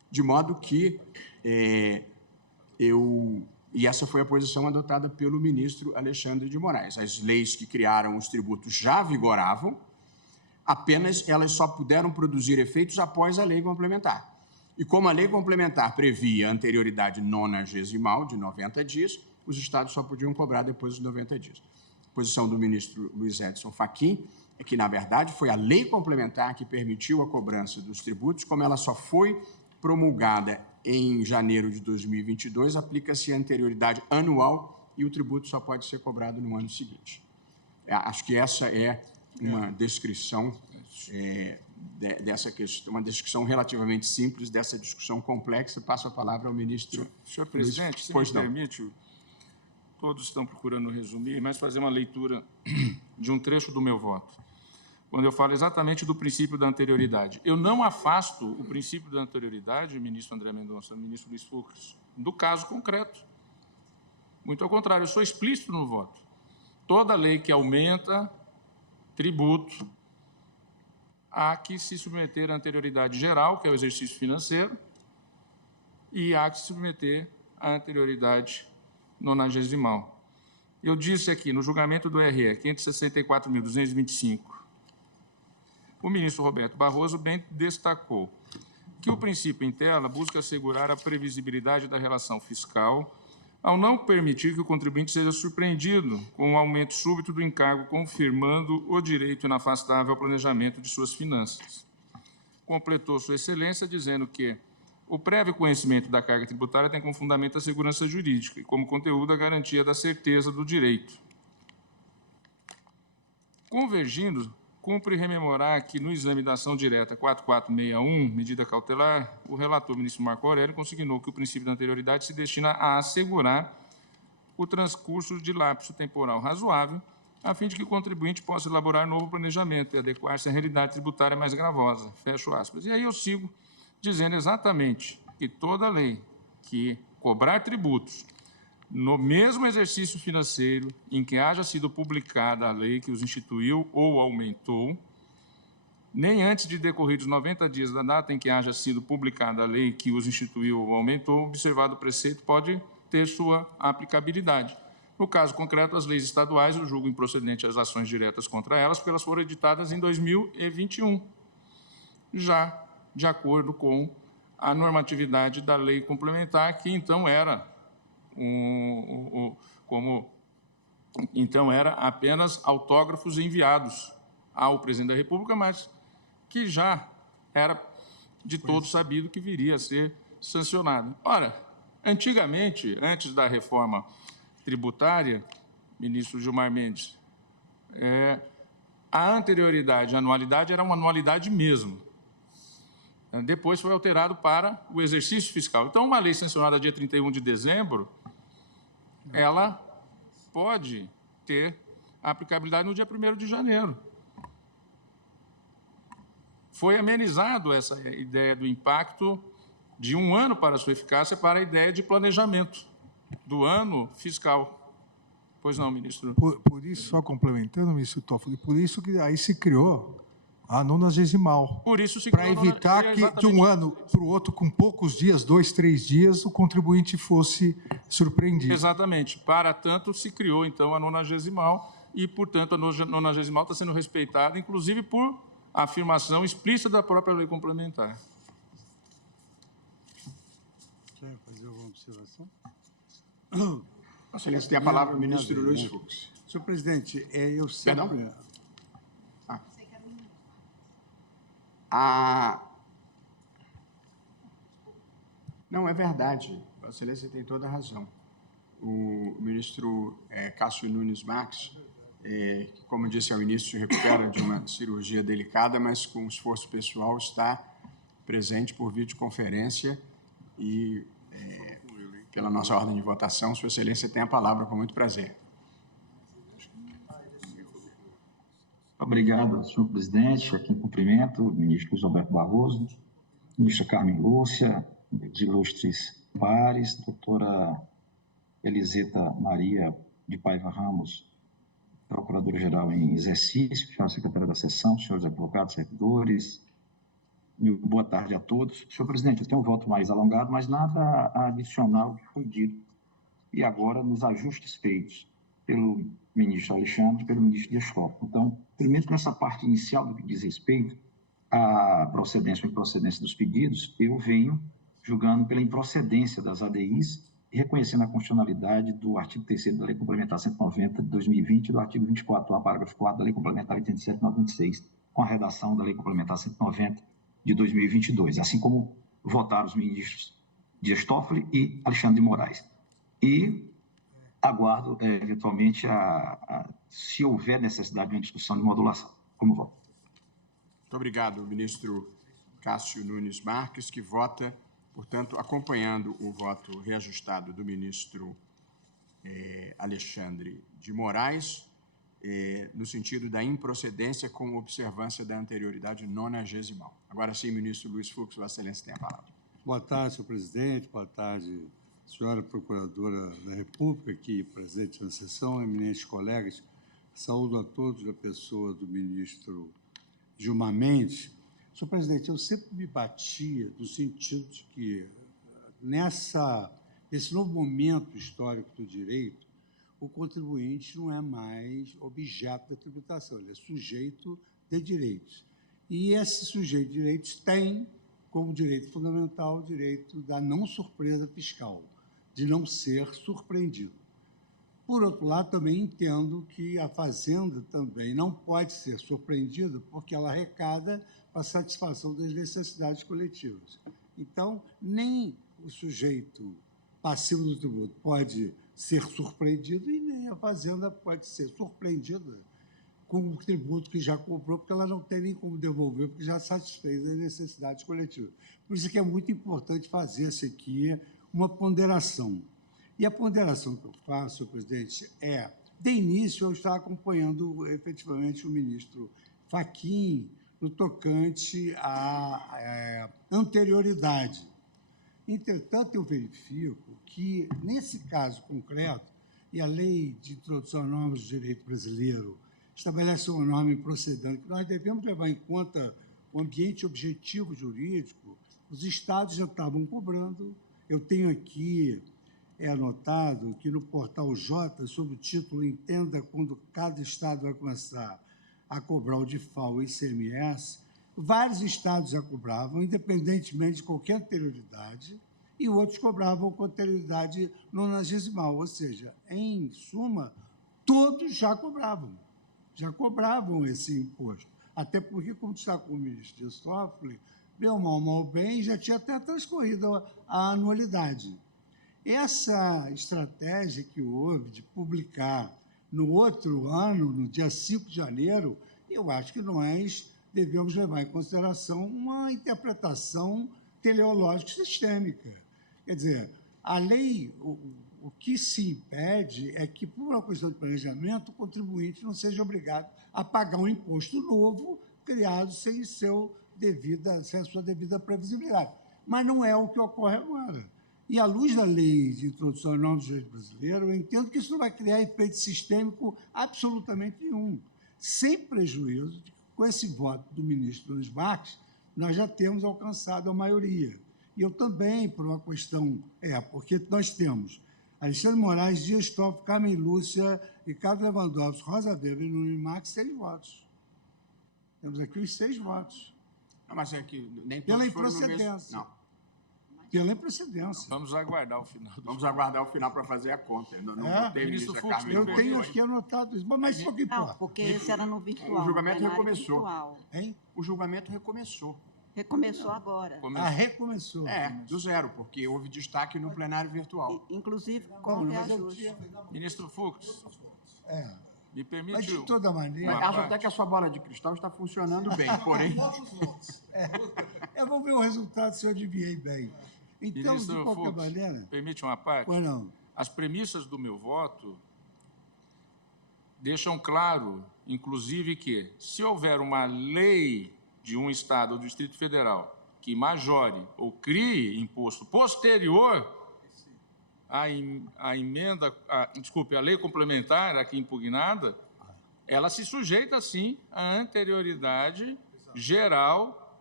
de modo que e essa foi a posição adotada pelo ministro Alexandre de Moraes. As leis que criaram os tributos já vigoravam, apenas elas só puderam produzir efeitos após a lei complementar. E como a lei complementar previa anterioridade nonagesimal de 90 dias, os estados só podiam cobrar depois dos 90 dias. A posição do ministro Luiz Edson Fachin é que, na verdade, foi a lei complementar que permitiu a cobrança dos tributos, como ela só foi promulgada em janeiro de 2022, aplica-se a anterioridade anual e o tributo só pode ser cobrado no ano seguinte. Acho que essa é uma descrição dessa questão, uma descrição relativamente simples dessa discussão complexa. Passo a palavra ao ministro. Senhor presidente, se me permite, todos estão procurando resumir, mas fazer uma leitura de um trecho do meu voto, quando eu falo exatamente do princípio da anterioridade. Eu não afasto o princípio da anterioridade, ministro André Mendonça, ministro Luiz Fux, do caso concreto. Muito ao contrário, eu sou explícito no voto. Toda lei que aumenta tributo há que se submeter à anterioridade geral, que é o exercício financeiro, e há que se submeter à anterioridade nonagesimal. Eu disse aqui, no julgamento do RE 564.225, o ministro Roberto Barroso bem destacou que o princípio em tela busca assegurar a previsibilidade da relação fiscal ao não permitir que o contribuinte seja surpreendido com um aumento súbito do encargo, confirmando o direito inafastável ao planejamento de suas finanças. Completou Sua Excelência dizendo que o prévio conhecimento da carga tributária tem como fundamento a segurança jurídica e como conteúdo a garantia da certeza do direito. Convergindo, cumpre rememorar que, no exame da ação direta 4461, medida cautelar, o relator, ministro Marco Aurélio, consignou que o princípio da anterioridade se destina a assegurar o transcurso de lapso temporal razoável, a fim de que o contribuinte possa elaborar novo planejamento e adequar-se à realidade tributária mais gravosa. Fecho aspas. E aí eu sigo dizendo exatamente que toda lei que cobrar tributos no mesmo exercício financeiro em que haja sido publicada a lei que os instituiu ou aumentou, nem antes de decorridos 90 dias da data em que haja sido publicada a lei que os instituiu ou aumentou, observado o preceito, pode ter sua aplicabilidade. No caso concreto, as leis estaduais, eu julgo improcedente as ações diretas contra elas, porque elas foram editadas em 2021, já de acordo com a normatividade da lei complementar, que então era era apenas autógrafos enviados ao presidente da República, mas que já era de todos sabido que viria a ser sancionado. Ora, antigamente, antes da reforma tributária, ministro Gilmar Mendes, a anterioridade, a anualidade era uma anualidade mesmo. Depois foi alterado para o exercício fiscal. Então, uma lei sancionada dia 31 de dezembro, ela pode ter aplicabilidade no dia 1º de janeiro. Foi amenizado essa ideia do impacto de um ano para a sua eficácia para a ideia de planejamento do ano fiscal. Pois não, ministro? Por isso, só complementando, ministro Toffoli, por isso que aí se criou a nonagesimal. Por isso se para evitar que de um ano para o outro, com poucos dias, 2, 3 dias, o contribuinte fosse surpreendido. Exatamente. Para tanto, se criou, então, a nonagesimal e, portanto, a nonagesimal está sendo respeitada, inclusive por afirmação explícita da própria lei complementar. Quer fazer alguma observação? Vossa Excelência tem a palavra, o ministro Luiz Fux. Senhor presidente, eu sempre... Perdão? Não, é verdade. Vossa Excelência tem toda a razão. O ministro Cássio Nunes Marques, que, como disse ao início, se recupera de uma cirurgia delicada, mas com esforço pessoal está presente por videoconferência e, pela nossa ordem de votação, Sua Excelência tem a palavra com muito prazer. Obrigado, senhor presidente. Aqui em cumprimento, o ministro Luiz Roberto Barroso, ministra Carmen Lúcia, de ilustres pares, doutora Eliseta Maria de Paiva Ramos, procuradora-geral em exercício, senhora secretária da sessão, senhores advogados, servidores, Boa tarde a todos. Senhor presidente, eu tenho um voto mais alongado, mas nada adicional que foi dito. E agora, nos ajustes feitos pelo ministro Alexandre e pelo ministro Dias Toffoli. Então, primeiro, nessa parte inicial do que diz respeito à procedência ou improcedência dos pedidos, eu venho julgando pela improcedência das ADIs e reconhecendo a constitucionalidade do artigo 3º da Lei Complementar 190 de 2020 e do artigo 24, parágrafo 4 da Lei Complementar 87 de 96, com a redação da Lei Complementar 190 de 2022, assim como votaram os ministros Dias Toffoli e Alexandre de Moraes. E aguardo, eventualmente, se houver necessidade de uma discussão de modulação. Como voto? Muito obrigado, ministro Cássio Nunes Marques, que vota, portanto, acompanhando o voto reajustado do ministro Alexandre de Moraes, no sentido da improcedência com observância da anterioridade nonagesimal. Agora sim, ministro Luiz Fux, Vossa Excelência tem a palavra. Boa tarde, senhor presidente. Boa tarde, senhora Procuradora da República, aqui presente na sessão, eminentes colegas. Saúdo a todos da pessoa do ministro Gilmar Mendes. Senhor presidente, eu sempre me batia no sentido de que, nesse novo momento histórico do direito, o contribuinte não é mais objeto da tributação, ele é sujeito de direitos. E esse sujeito de direitos tem, como direito fundamental, o direito da não surpresa fiscal, de não ser surpreendido. Por outro lado, também entendo que a Fazenda também não pode ser surpreendida porque ela arrecada para a satisfação das necessidades coletivas. Então, nem o sujeito passivo do tributo pode ser surpreendido e nem a Fazenda pode ser surpreendida com o tributo que já cobrou, porque ela não tem nem como devolver, porque já satisfez as necessidades coletivas. Por isso que é muito importante fazer-se aqui uma ponderação. E a ponderação que eu faço, senhor presidente, de início, eu estava acompanhando efetivamente o ministro Fachin no tocante à anterioridade. Entretanto, eu verifico que, nesse caso concreto, e a Lei de Introdução às Normas do Direito Brasileiro estabelece uma norma improcedente, que nós devemos levar em conta o ambiente objetivo jurídico. Os estados já estavam cobrando. Eu tenho aqui anotado que no portal J, sob o título Entenda quando cada estado vai começar a cobrar o DIFAL e o ICMS, vários estados já cobravam, independentemente de qualquer anterioridade, e outros cobravam com anterioridade nonagesimal, ou seja, em suma, todos já cobravam esse imposto. Até porque, como está com o ministro Dias Toffoli, mal bem, já tinha até transcorrido a anualidade. Essa estratégia que houve de publicar no outro ano, no dia 5 de janeiro, eu acho que nós devemos levar em consideração uma interpretação teleológica sistêmica. Quer dizer, a lei, o que se impede é que, por uma questão de planejamento, o contribuinte não seja obrigado a pagar um imposto novo criado sem a sua devida previsibilidade. Mas não é o que ocorre agora. E, à luz da Lei de Introdução às Normas do Direito Brasileiro, eu entendo que isso não vai criar efeito sistêmico absolutamente nenhum, sem prejuízo de que, com esse voto do ministro Nunes Marques, nós já temos alcançado a maioria. E eu também, por uma questão, porque nós temos Alexandre Moraes, Dias Toffoli, Carmen Lúcia, Ricardo Lewandowski, Rosa Weber e Nunes Marques, 6 votos. Temos aqui os 6 votos. Não, mas é que nem pela todos foram no mesmo... improcedência. Não. Pela improcedência. Vamos aguardar o final. Vamos aguardar o final para fazer a conta. Não votei, ministra Fux, Carmen Eu Lúcia. tenho aqui anotado isso, mas isso que importa. Não, porque esse era no virtual. O julgamento plenário recomeçou. Virtual. Hein? O julgamento recomeçou. Recomeçou agora. Recomeçou. Do zero, porque houve destaque no plenário virtual. Inclusive, Como? com Mas eu reajuste. tinha... Ministro Fux, me permite... Mas, de toda maneira... Mas acho até que a sua bola de cristal está funcionando bem, porém... Eu vou ver o resultado se eu adivinhei bem. Então, Ministro de qualquer Fux, maneira... permite uma parte? Pois não. As premissas do meu voto deixam claro, inclusive, que se houver uma lei de um Estado ou do Distrito Federal que majore ou crie imposto posterior à emenda, a lei complementar aqui impugnada, ela se sujeita, sim, à anterioridade geral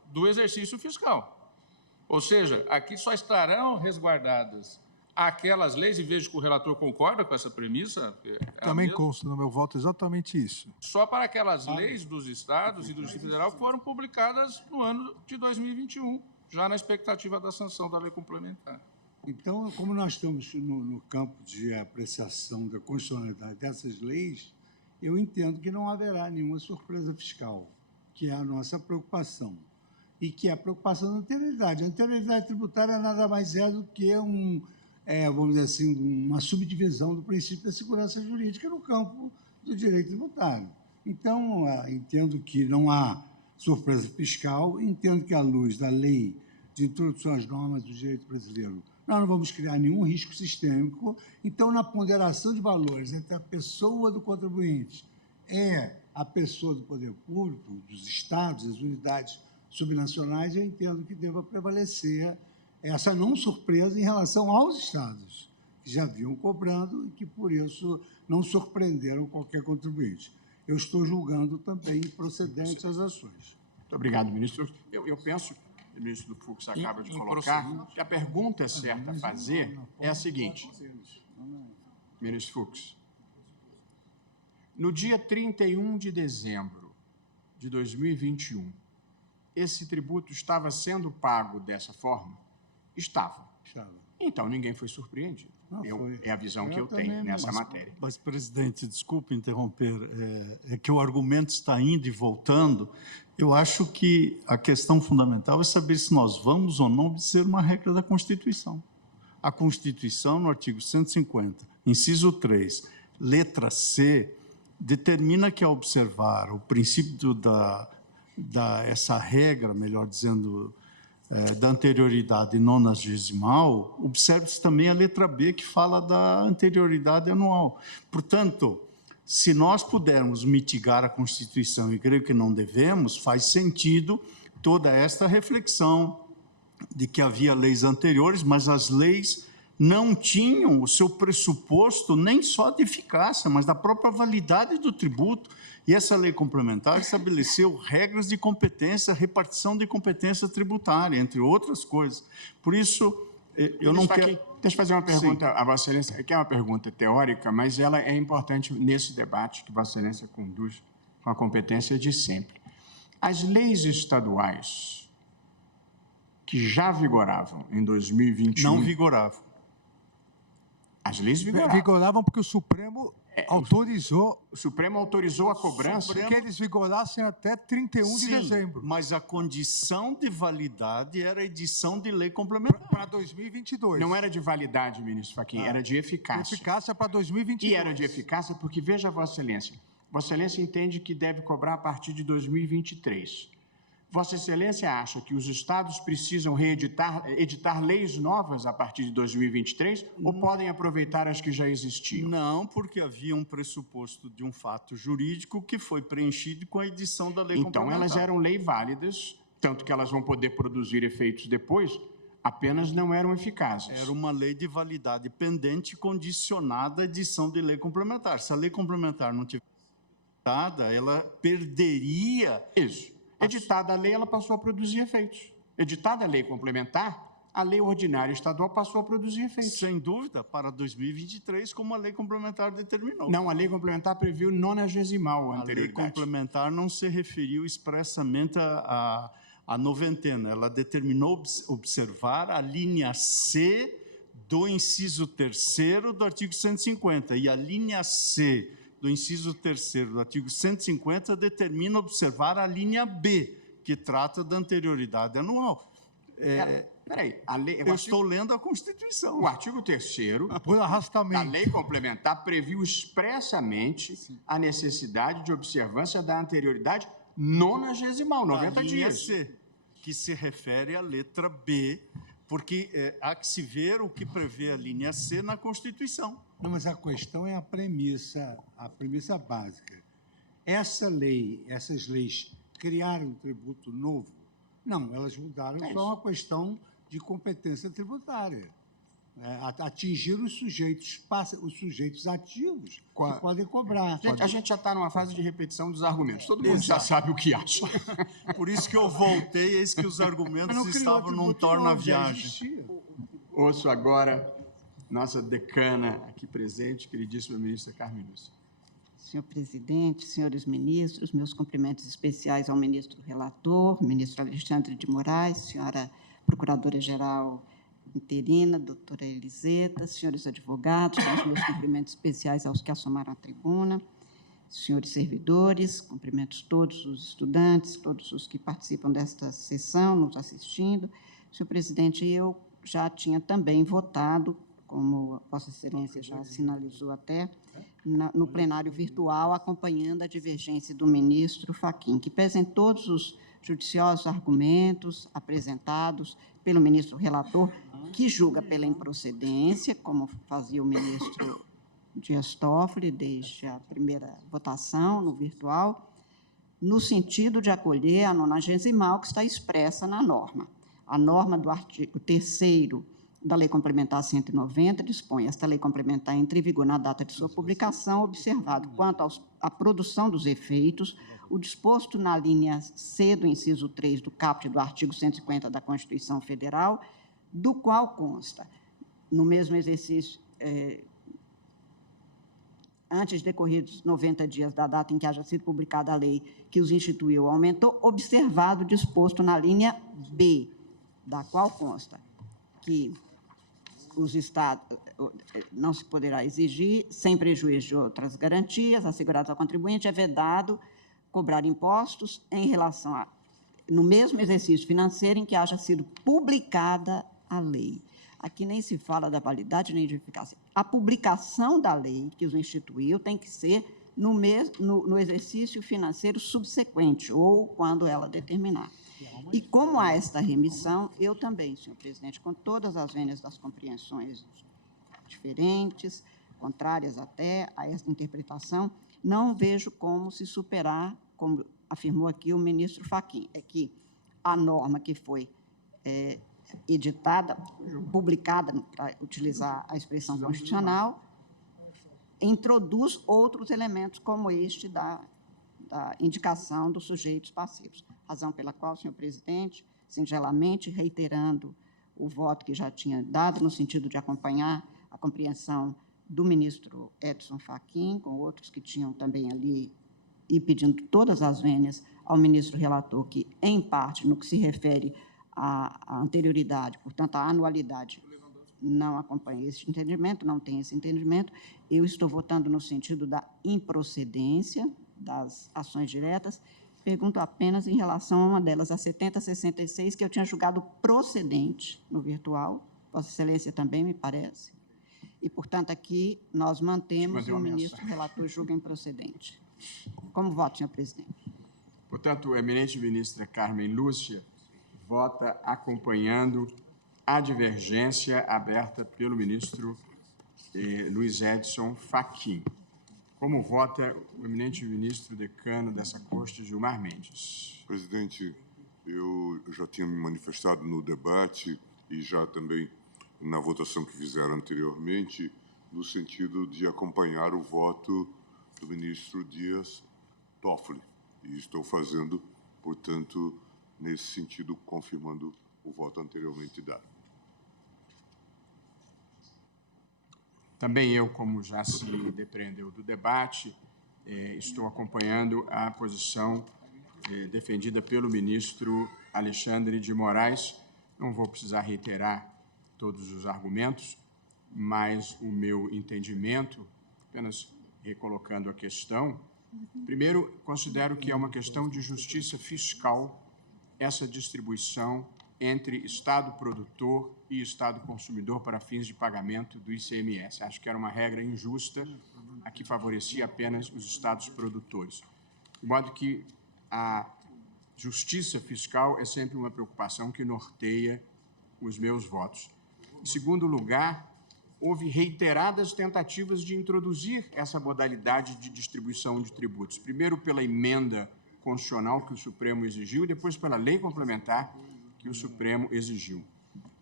do exercício fiscal. Ou seja, aqui só estarão resguardadas aquelas leis, e vejo que o relator concorda com essa premissa. Também consta no meu voto exatamente isso. Só para aquelas leis dos estados e do Distrito Federal que foram publicadas no ano de 2021, já na expectativa da sanção da lei complementar. Então, como nós estamos no campo de apreciação da constitucionalidade dessas leis, eu entendo que não haverá nenhuma surpresa fiscal, que é a nossa preocupação, e que é a preocupação da anterioridade. A anterioridade tributária nada mais é do que vamos dizer assim, uma subdivisão do princípio da segurança jurídica no campo do direito tributário. Então, entendo que não há surpresa fiscal, entendo que, à luz da lei de introdução às normas do direito brasileiro, nós não vamos criar nenhum risco sistêmico. Então, na ponderação de valores entre a pessoa do contribuinte e a pessoa do poder público, dos estados, as unidades subnacionais, eu entendo que deva prevalecer essa não surpresa em relação aos estados, que já vinham cobrando e que, por isso, não surpreenderam qualquer contribuinte. Eu estou julgando também procedentes as ações. Muito obrigado, ministro. Eu penso, o ministro do Fux acaba de colocar, que a pergunta certa a fazer é a seguinte. Ministro Fux, no dia 31 de dezembro de 2021, esse tributo estava sendo pago dessa forma? Estava. Então, ninguém foi surpreendido. É a visão que eu tenho nessa matéria. Mas, presidente, desculpe interromper, é que o argumento está indo e voltando. Eu acho que a questão fundamental é saber se nós vamos ou não obedecer uma regra da Constituição. A Constituição, no artigo 150, inciso 3, letra C, determina que, ao observar o princípio essa regra, melhor dizendo, da anterioridade nonagesimal, observe-se também a letra B, que fala da anterioridade anual. Portanto, se nós pudermos mitigar a Constituição, e creio que não devemos, faz sentido toda esta reflexão de que havia leis anteriores, mas as leis não tinham o seu pressuposto nem só de eficácia, mas da própria validade do tributo. E essa lei complementar estabeleceu regras de competência, repartição de competência tributária, entre outras coisas. Por isso, eu não quero... Deixa eu fazer uma pergunta a Vossa Excelência, que é uma pergunta teórica, mas ela é importante nesse debate que Vossa Excelência conduz com a competência de sempre. As leis estaduais que já vigoravam em 2021... Não vigoravam. As leis vigoravam. Vigoravam porque o Supremo autorizou... O Supremo autorizou a cobrança... Que eles vigorassem até 31 de dezembro. Mas a condição de validade era a edição de lei complementar. Para 2022. Não era de validade, ministro Fachin, era de eficácia. Eficácia para 2022. E era de eficácia porque, veja, Vossa Excelência, Vossa Excelência entende que deve cobrar a partir de 2023. Vossa Excelência acha que os estados precisam editar leis novas a partir de 2023 ou podem aproveitar as que já existiam? Não, porque havia um pressuposto de um fato jurídico que foi preenchido com a edição da lei complementar. Então, elas eram leis válidas, tanto que elas vão poder produzir efeitos depois, apenas não eram eficazes. Era uma lei de validade pendente condicionada à edição de lei complementar. Se a lei complementar não tivesse editada, ela perderia... Isso. Editada a lei, ela passou a produzir efeitos. Editada a lei complementar, a lei ordinária estadual passou a produzir efeitos. Sem dúvida, para 2023, como a lei complementar determinou. Não, a lei complementar previu nonagesimal a anterioridade. A lei complementar não se referiu expressamente à noventena. Ela determinou observar a linha C do inciso 3º do artigo 150. E a linha C do inciso 3º do artigo 150 determina observar a linha B, que trata da anterioridade anual. Peraí, estou lendo a Constituição. O artigo 3º por arrastamento. A lei complementar previu expressamente a necessidade de observância da anterioridade nonagesimal, 90 dias. C, que se refere à letra B, porque há que se ver o que prevê a linha C na Constituição. Não, mas a questão é a premissa básica. Essas leis criaram um tributo novo? Não, elas mudaram só uma questão de competência tributária. atingir os sujeitos ativos que podem cobrar. A gente já está numa fase de repetição dos argumentos. Todo mundo já sabe o que acha. Por isso que eu voltei, eis que os argumentos estavam num torna-viagem. Ouço agora nossa decana aqui presente, queridíssima ministra Carmen Lúcia. Senhor presidente, senhores ministros, meus cumprimentos especiais ao ministro relator, ministro Alexandre de Moraes, senhora procuradora-geral interina, doutora Eliseta, senhores advogados, os meus cumprimentos especiais aos que assomaram à tribuna, senhores servidores, cumprimentos todos os estudantes, todos os que participam desta sessão, nos assistindo. Senhor presidente, eu já tinha também votado, como Vossa Excelência já sinalizou até, no plenário virtual, acompanhando a divergência do ministro Fachin, que pese em todos os judiciosos argumentos apresentados pelo ministro relator, que julga pela improcedência, como fazia o ministro Dias Toffoli desde a primeira votação no virtual, no sentido de acolher a 90ª que está expressa na norma. A norma do artigo 3º da Lei Complementar 190 dispõe: esta lei complementar entra em vigor na data de sua publicação, observado quanto à produção dos efeitos o disposto na linha C do inciso 3 do caput do artigo 150 da Constituição Federal, do qual consta, no mesmo exercício, antes decorridos 90 dias da data em que haja sido publicada a lei que os instituiu ou aumentou, observado o disposto na linha B, da qual consta que os Estados não se poderá exigir, sem prejuízo de outras garantias asseguradas ao contribuinte, é vedado cobrar impostos em relação a, no mesmo exercício financeiro em que haja sido publicada a lei. Aqui nem se fala da validade nem de eficácia. A publicação da lei que os instituiu tem que ser no exercício financeiro subsequente, ou quando ela determinar. E como há esta remissão, eu também, senhor presidente, com todas as vênias das compreensões diferentes, contrárias até a esta interpretação, não vejo como se superar, como afirmou aqui o ministro Fachin, é que a norma que foi editada, publicada, para utilizar a expressão constitucional, introduz outros elementos como este da indicação dos sujeitos passivos. Razão pela qual, senhor presidente, singelamente reiterando o voto que já tinha dado no sentido de acompanhar a compreensão do ministro Edson Fachin, com outros que tinham também ali, e pedindo todas as vênias ao ministro relator que, em parte, no que se refere à anterioridade, portanto, à anualidade, não acompanha esse entendimento, não tem esse entendimento. Eu estou votando no sentido da improcedência das ações diretas. Pergunto apenas em relação a uma delas, a 7066, que eu tinha julgado procedente no virtual. Vossa Excelência também, me parece. E, portanto, aqui nós mantemos o ministro relator julga improcedente. Como voto, senhor presidente? Portanto, a eminente ministra Carmen Lúcia vota acompanhando a divergência aberta pelo ministro Luiz Edson Fachin. Como vota o eminente ministro decano dessa corte, Gilmar Mendes? Presidente, eu já tinha me manifestado no debate e já também na votação que fizeram anteriormente, no sentido de acompanhar o voto do ministro Dias Toffoli. E estou fazendo, portanto, nesse sentido, confirmando o voto anteriormente dado. Também eu, como já se depreendeu do debate, estou acompanhando a posição defendida pelo ministro Alexandre de Moraes. Não vou precisar reiterar todos os argumentos, mas o meu entendimento, apenas recolocando a questão, primeiro, considero que é uma questão de justiça fiscal essa distribuição entre Estado produtor e Estado consumidor para fins de pagamento do ICMS. Acho que era uma regra injusta, a que favorecia apenas os Estados produtores. De modo que a justiça fiscal é sempre uma preocupação que norteia os meus votos. Em segundo lugar, houve reiteradas tentativas de introduzir essa modalidade de distribuição de tributos, primeiro pela emenda constitucional que o Supremo exigiu e depois pela lei complementar que o Supremo exigiu.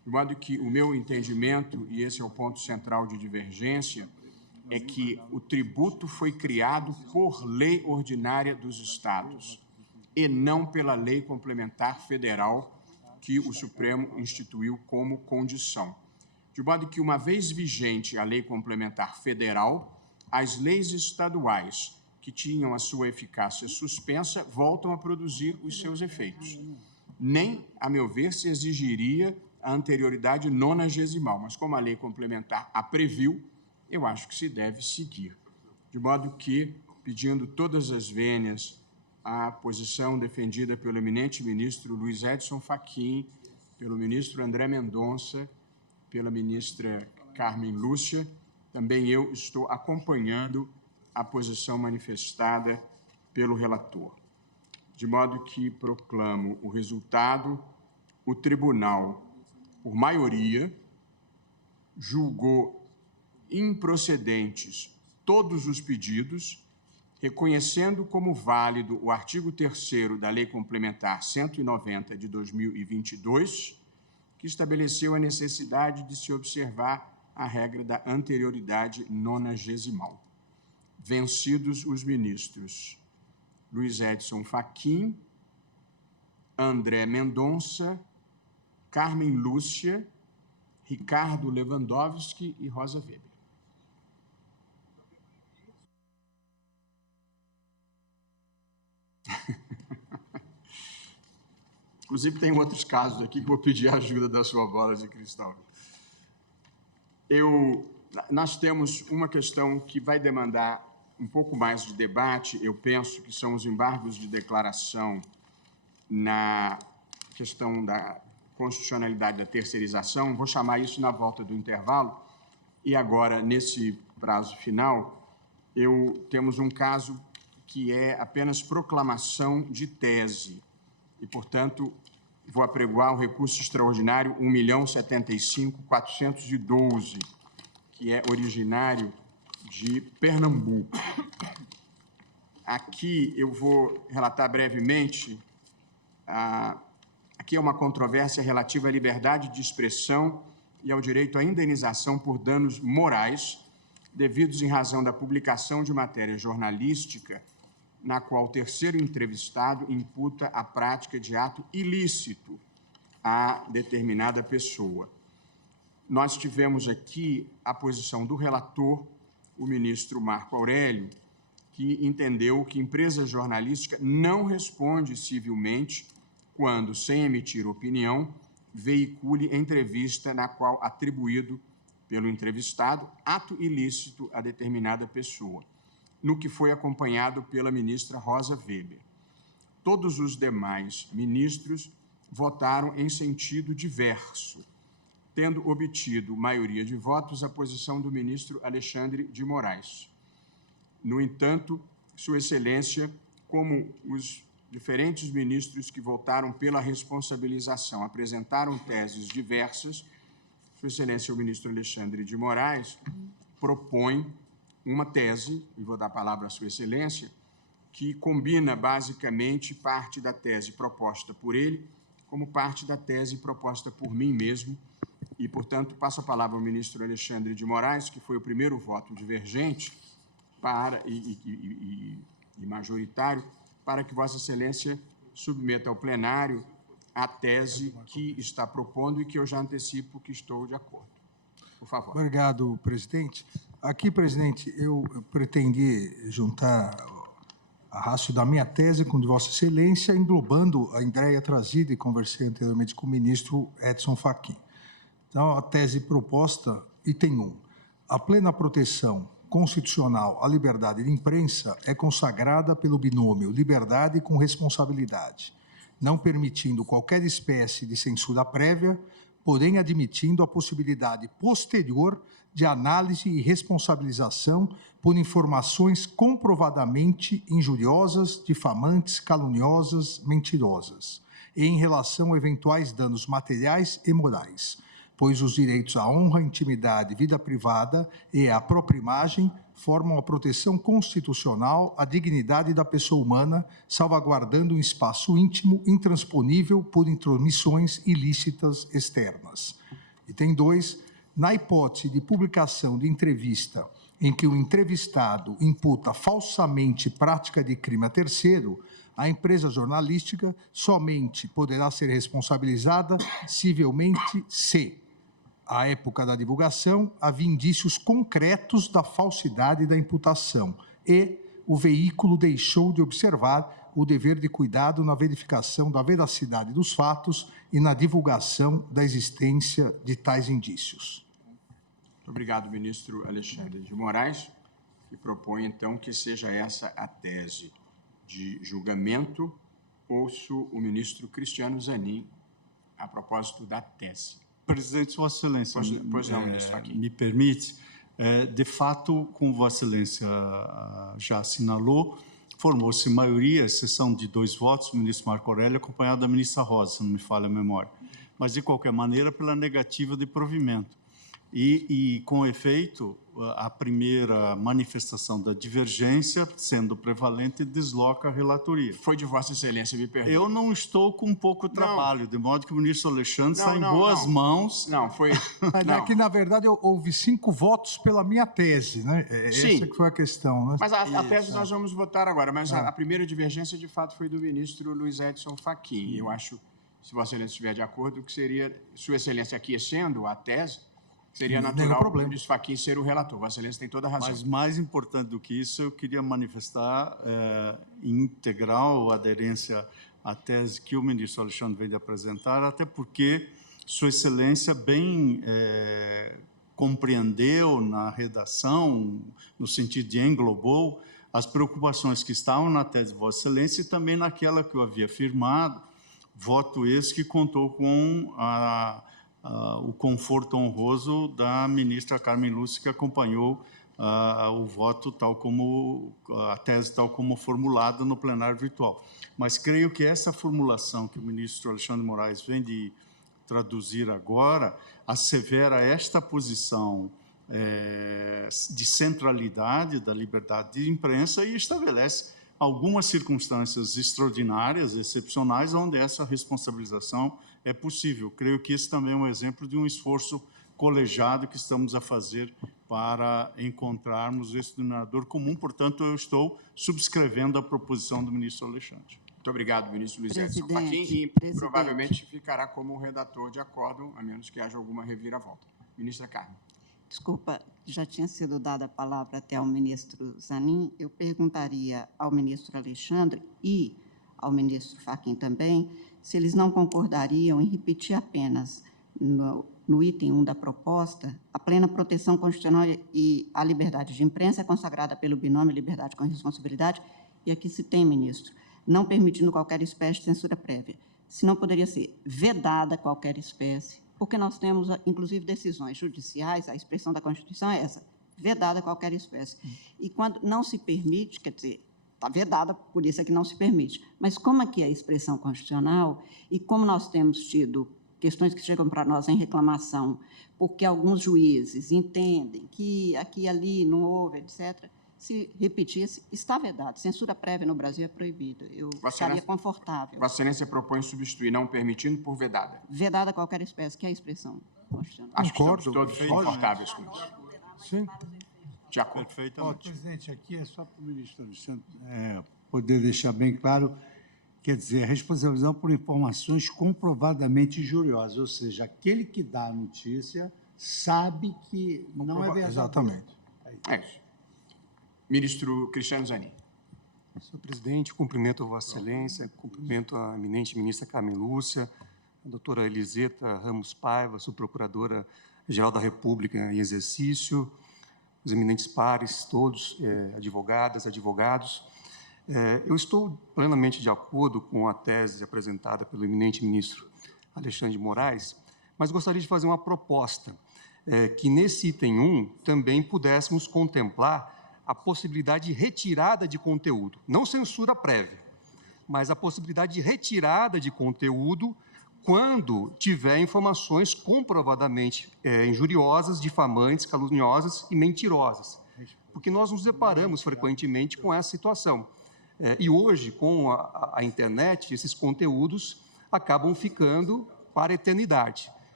de modo que o meu entendimento, e esse é o ponto central de divergência, é que o tributo foi criado por lei ordinária dos estados e não pela lei complementar federal que o Supremo instituiu como condição. De modo que, uma vez vigente a lei complementar federal, as leis estaduais que tinham a sua eficácia suspensa voltam a produzir os seus efeitos. Nem, a meu ver, se exigiria a anterioridade nonagesimal, mas como a lei complementar a previu, eu acho que se deve seguir. De modo que, pedindo todas as vênias à posição defendida pelo eminente ministro Luiz Edson Fachin, pelo ministro André Mendonça, pela ministra Carmen Lúcia, também eu estou acompanhando a posição manifestada pelo relator. De modo que proclamo o resultado: o tribunal, por maioria, julgou improcedentes todos os pedidos, reconhecendo como válido o artigo 3º da Lei Complementar 190 de 2022, que estabeleceu a necessidade de se observar a regra da anterioridade nonagesimal. Vencidos os ministros Luiz Edson Fachin, André Mendonça, Carmen Lúcia, Ricardo Lewandowski e Rosa Weber. Inclusive, tem outros casos aqui que vou pedir a ajuda da sua bola de cristal. Nós temos uma questão que vai demandar um pouco mais de debate, eu penso que são os embargos de declaração na questão da constitucionalidade da terceirização. Vou chamar isso na volta do intervalo. E agora, nesse prazo final, temos um caso que é apenas proclamação de tese. E, portanto, vou apregoar o recurso extraordinário 1.075.412, que é originário de Pernambuco. Aqui eu vou relatar brevemente. Aqui é uma controvérsia relativa à liberdade de expressão e ao direito à indenização por danos morais devidos em razão da publicação de matéria jornalística na qual o terceiro entrevistado imputa a prática de ato ilícito a determinada pessoa. Nós tivemos aqui a posição do relator, o ministro Marco Aurélio, que entendeu que empresa jornalística não responde civilmente quando, sem emitir opinião, veicule entrevista na qual atribuído pelo entrevistado ato ilícito a determinada pessoa, no que foi acompanhado pela ministra Rosa Weber. Todos os demais ministros votaram em sentido diverso, tendo obtido maioria de votos a posição do ministro Alexandre de Moraes. No entanto, Sua Excelência, como os diferentes ministros que votaram pela responsabilização apresentaram teses diversas, Sua Excelência, o ministro Alexandre de Moraes, propõe uma tese, e vou dar a palavra à Sua Excelência, que combina basicamente parte da tese proposta por ele como parte da tese proposta por mim mesmo, e, portanto, passo a palavra ao ministro Alexandre de Moraes, que foi o primeiro voto divergente e majoritário, para que Vossa Excelência submeta ao plenário a tese que está propondo e que eu já antecipo que estou de acordo. Por favor. Obrigado, presidente. Aqui, presidente, eu pretendi juntar a rácio da minha tese com de Vossa Excelência, englobando a ideia trazida e conversei anteriormente com o ministro Edson Fachin. Então, a tese proposta, item 1. A plena proteção constitucional à liberdade de imprensa é consagrada pelo binômio liberdade com responsabilidade, não permitindo qualquer espécie de censura prévia, porém admitindo a possibilidade posterior de análise e responsabilização por informações comprovadamente injuriosas, difamantes, caluniosas, mentirosas, e em relação a eventuais danos materiais e morais, pois os direitos à honra, intimidade, vida privada e à própria imagem formam a proteção constitucional à dignidade da pessoa humana, salvaguardando um espaço íntimo intransponível por intromissões ilícitas externas. Item 2, na hipótese de publicação de entrevista em que o entrevistado imputa falsamente prática de crime a terceiro, a empresa jornalística somente poderá ser responsabilizada civilmente se, à época da divulgação, havia indícios concretos da falsidade da imputação e o veículo deixou de observar o dever de cuidado na verificação da veracidade dos fatos e na divulgação da existência de tais indícios. Muito obrigado, ministro Alexandre de Moraes, que propõe, então, que seja essa a tese de julgamento. Ouço o ministro Cristiano Zanin a propósito da tese. Presidente, Vossa Excelência, Pois não, ministro Fachin. me permite, de fato, como Vossa Excelência já assinalou, formou-se maioria, exceção de 2 votos, o ministro Marco Aurélio, acompanhado da ministra Rosa, se não me falha a memória. Mas, de qualquer maneira, pela negativa de provimento. E com efeito, a primeira manifestação da divergência, sendo prevalente, desloca a relatoria. Foi de Vossa Excelência, me perdoe. Eu não estou com pouco trabalho, de modo que o ministro Alexandre está em boas mãos. Não, foi... Mas é que, na verdade, houve 5 votos pela minha tese, né? Sim. Essa que foi a questão, né? Mas a tese nós vamos votar agora, mas a primeira divergência, de fato, foi do ministro Luiz Edson Fachin. E eu acho, se Vossa Excelência estiver de acordo, que seria, Sua Excelência aquecendo a tese, seria natural o ministro Fachin ser o relator. Vossa Excelência tem toda a razão. Mas, mais importante do que isso, eu queria manifestar integral aderência à tese que o ministro Alexandre veio de apresentar, até porque Sua Excelência bem compreendeu na redação, no sentido de englobou, as preocupações que estavam na tese de Vossa Excelência e também naquela que eu havia afirmado, voto esse que contou com o conforto honroso da ministra Carmen Lúcia, que acompanhou o voto tal como, a tese tal como formulada no plenário virtual. Mas creio que essa formulação que o ministro Alexandre de Moraes vem de traduzir agora, assevera esta posição de centralidade da liberdade de imprensa e estabelece algumas circunstâncias extraordinárias, excepcionais, onde essa responsabilização é possível. Creio que esse também é um exemplo de um esforço colegiado que estamos a fazer para encontrarmos esse denominador comum. Portanto, eu estou subscrevendo a proposição do ministro Alexandre. Muito obrigado, ministro Luiz Edson Fachin, e provavelmente ficará como redator de acórdão, a menos que haja alguma reviravolta. Ministra Carmen. Desculpa, já tinha sido dada a palavra até ao ministro Zanin. Eu perguntaria ao ministro Alexandre e ao ministro Fachin também se eles não concordariam em repetir apenas no item 1 da proposta, a plena proteção constitucional e a liberdade de imprensa é consagrada pelo binômio liberdade com responsabilidade, e aqui se tem, ministro, não permitindo qualquer espécie de censura prévia. Se não poderia ser vedada qualquer espécie, porque nós temos, inclusive, decisões judiciais, a expressão da Constituição é essa, vedada qualquer espécie. E quando não se permite, quer dizer, está vedada, por isso é que não se permite. Mas como aqui é a expressão constitucional, e como nós temos tido questões que chegam para nós em reclamação, porque alguns juízes entendem que aqui e ali não houve, etc., se repetisse, está vedado. Censura prévia no Brasil é proibida. Eu estaria confortável. Vossa Excelência propõe substituir não permitindo por vedada. Vedada qualquer espécie, que é a expressão constitucional. Acho que estamos todos confortáveis com isso. Sim. De acordo. Perfeitamente. Presidente, aqui é só para o ministro Alexandre poder deixar bem claro, quer dizer, a responsabilização por informações comprovadamente injuriosas, ou seja, aquele que dá a notícia sabe que não é verdade. Exatamente. É isso. Ministro Cristiano Zanin. Senhor presidente, cumprimento a Vossa Excelência, cumprimento a eminente ministra Carmen Lúcia, a doutora Eliseta Ramos Paiva, subprocuradora-geral da República em exercício, os eminentes pares, todos, advogadas, advogados. Eu estou plenamente de acordo com a tese apresentada pelo eminente ministro Alexandre de Moraes, mas gostaria de fazer uma proposta, que nesse item 1 também pudéssemos contemplar a possibilidade de retirada de conteúdo, não censura prévia, mas a possibilidade de retirada de conteúdo quando tiver informações comprovadamente injuriosas, difamantes, caluniosas e mentirosas, porque nós nos deparamos frequentemente com essa situação. E hoje, com a internet, esses conteúdos acabam ficando para a eternidade.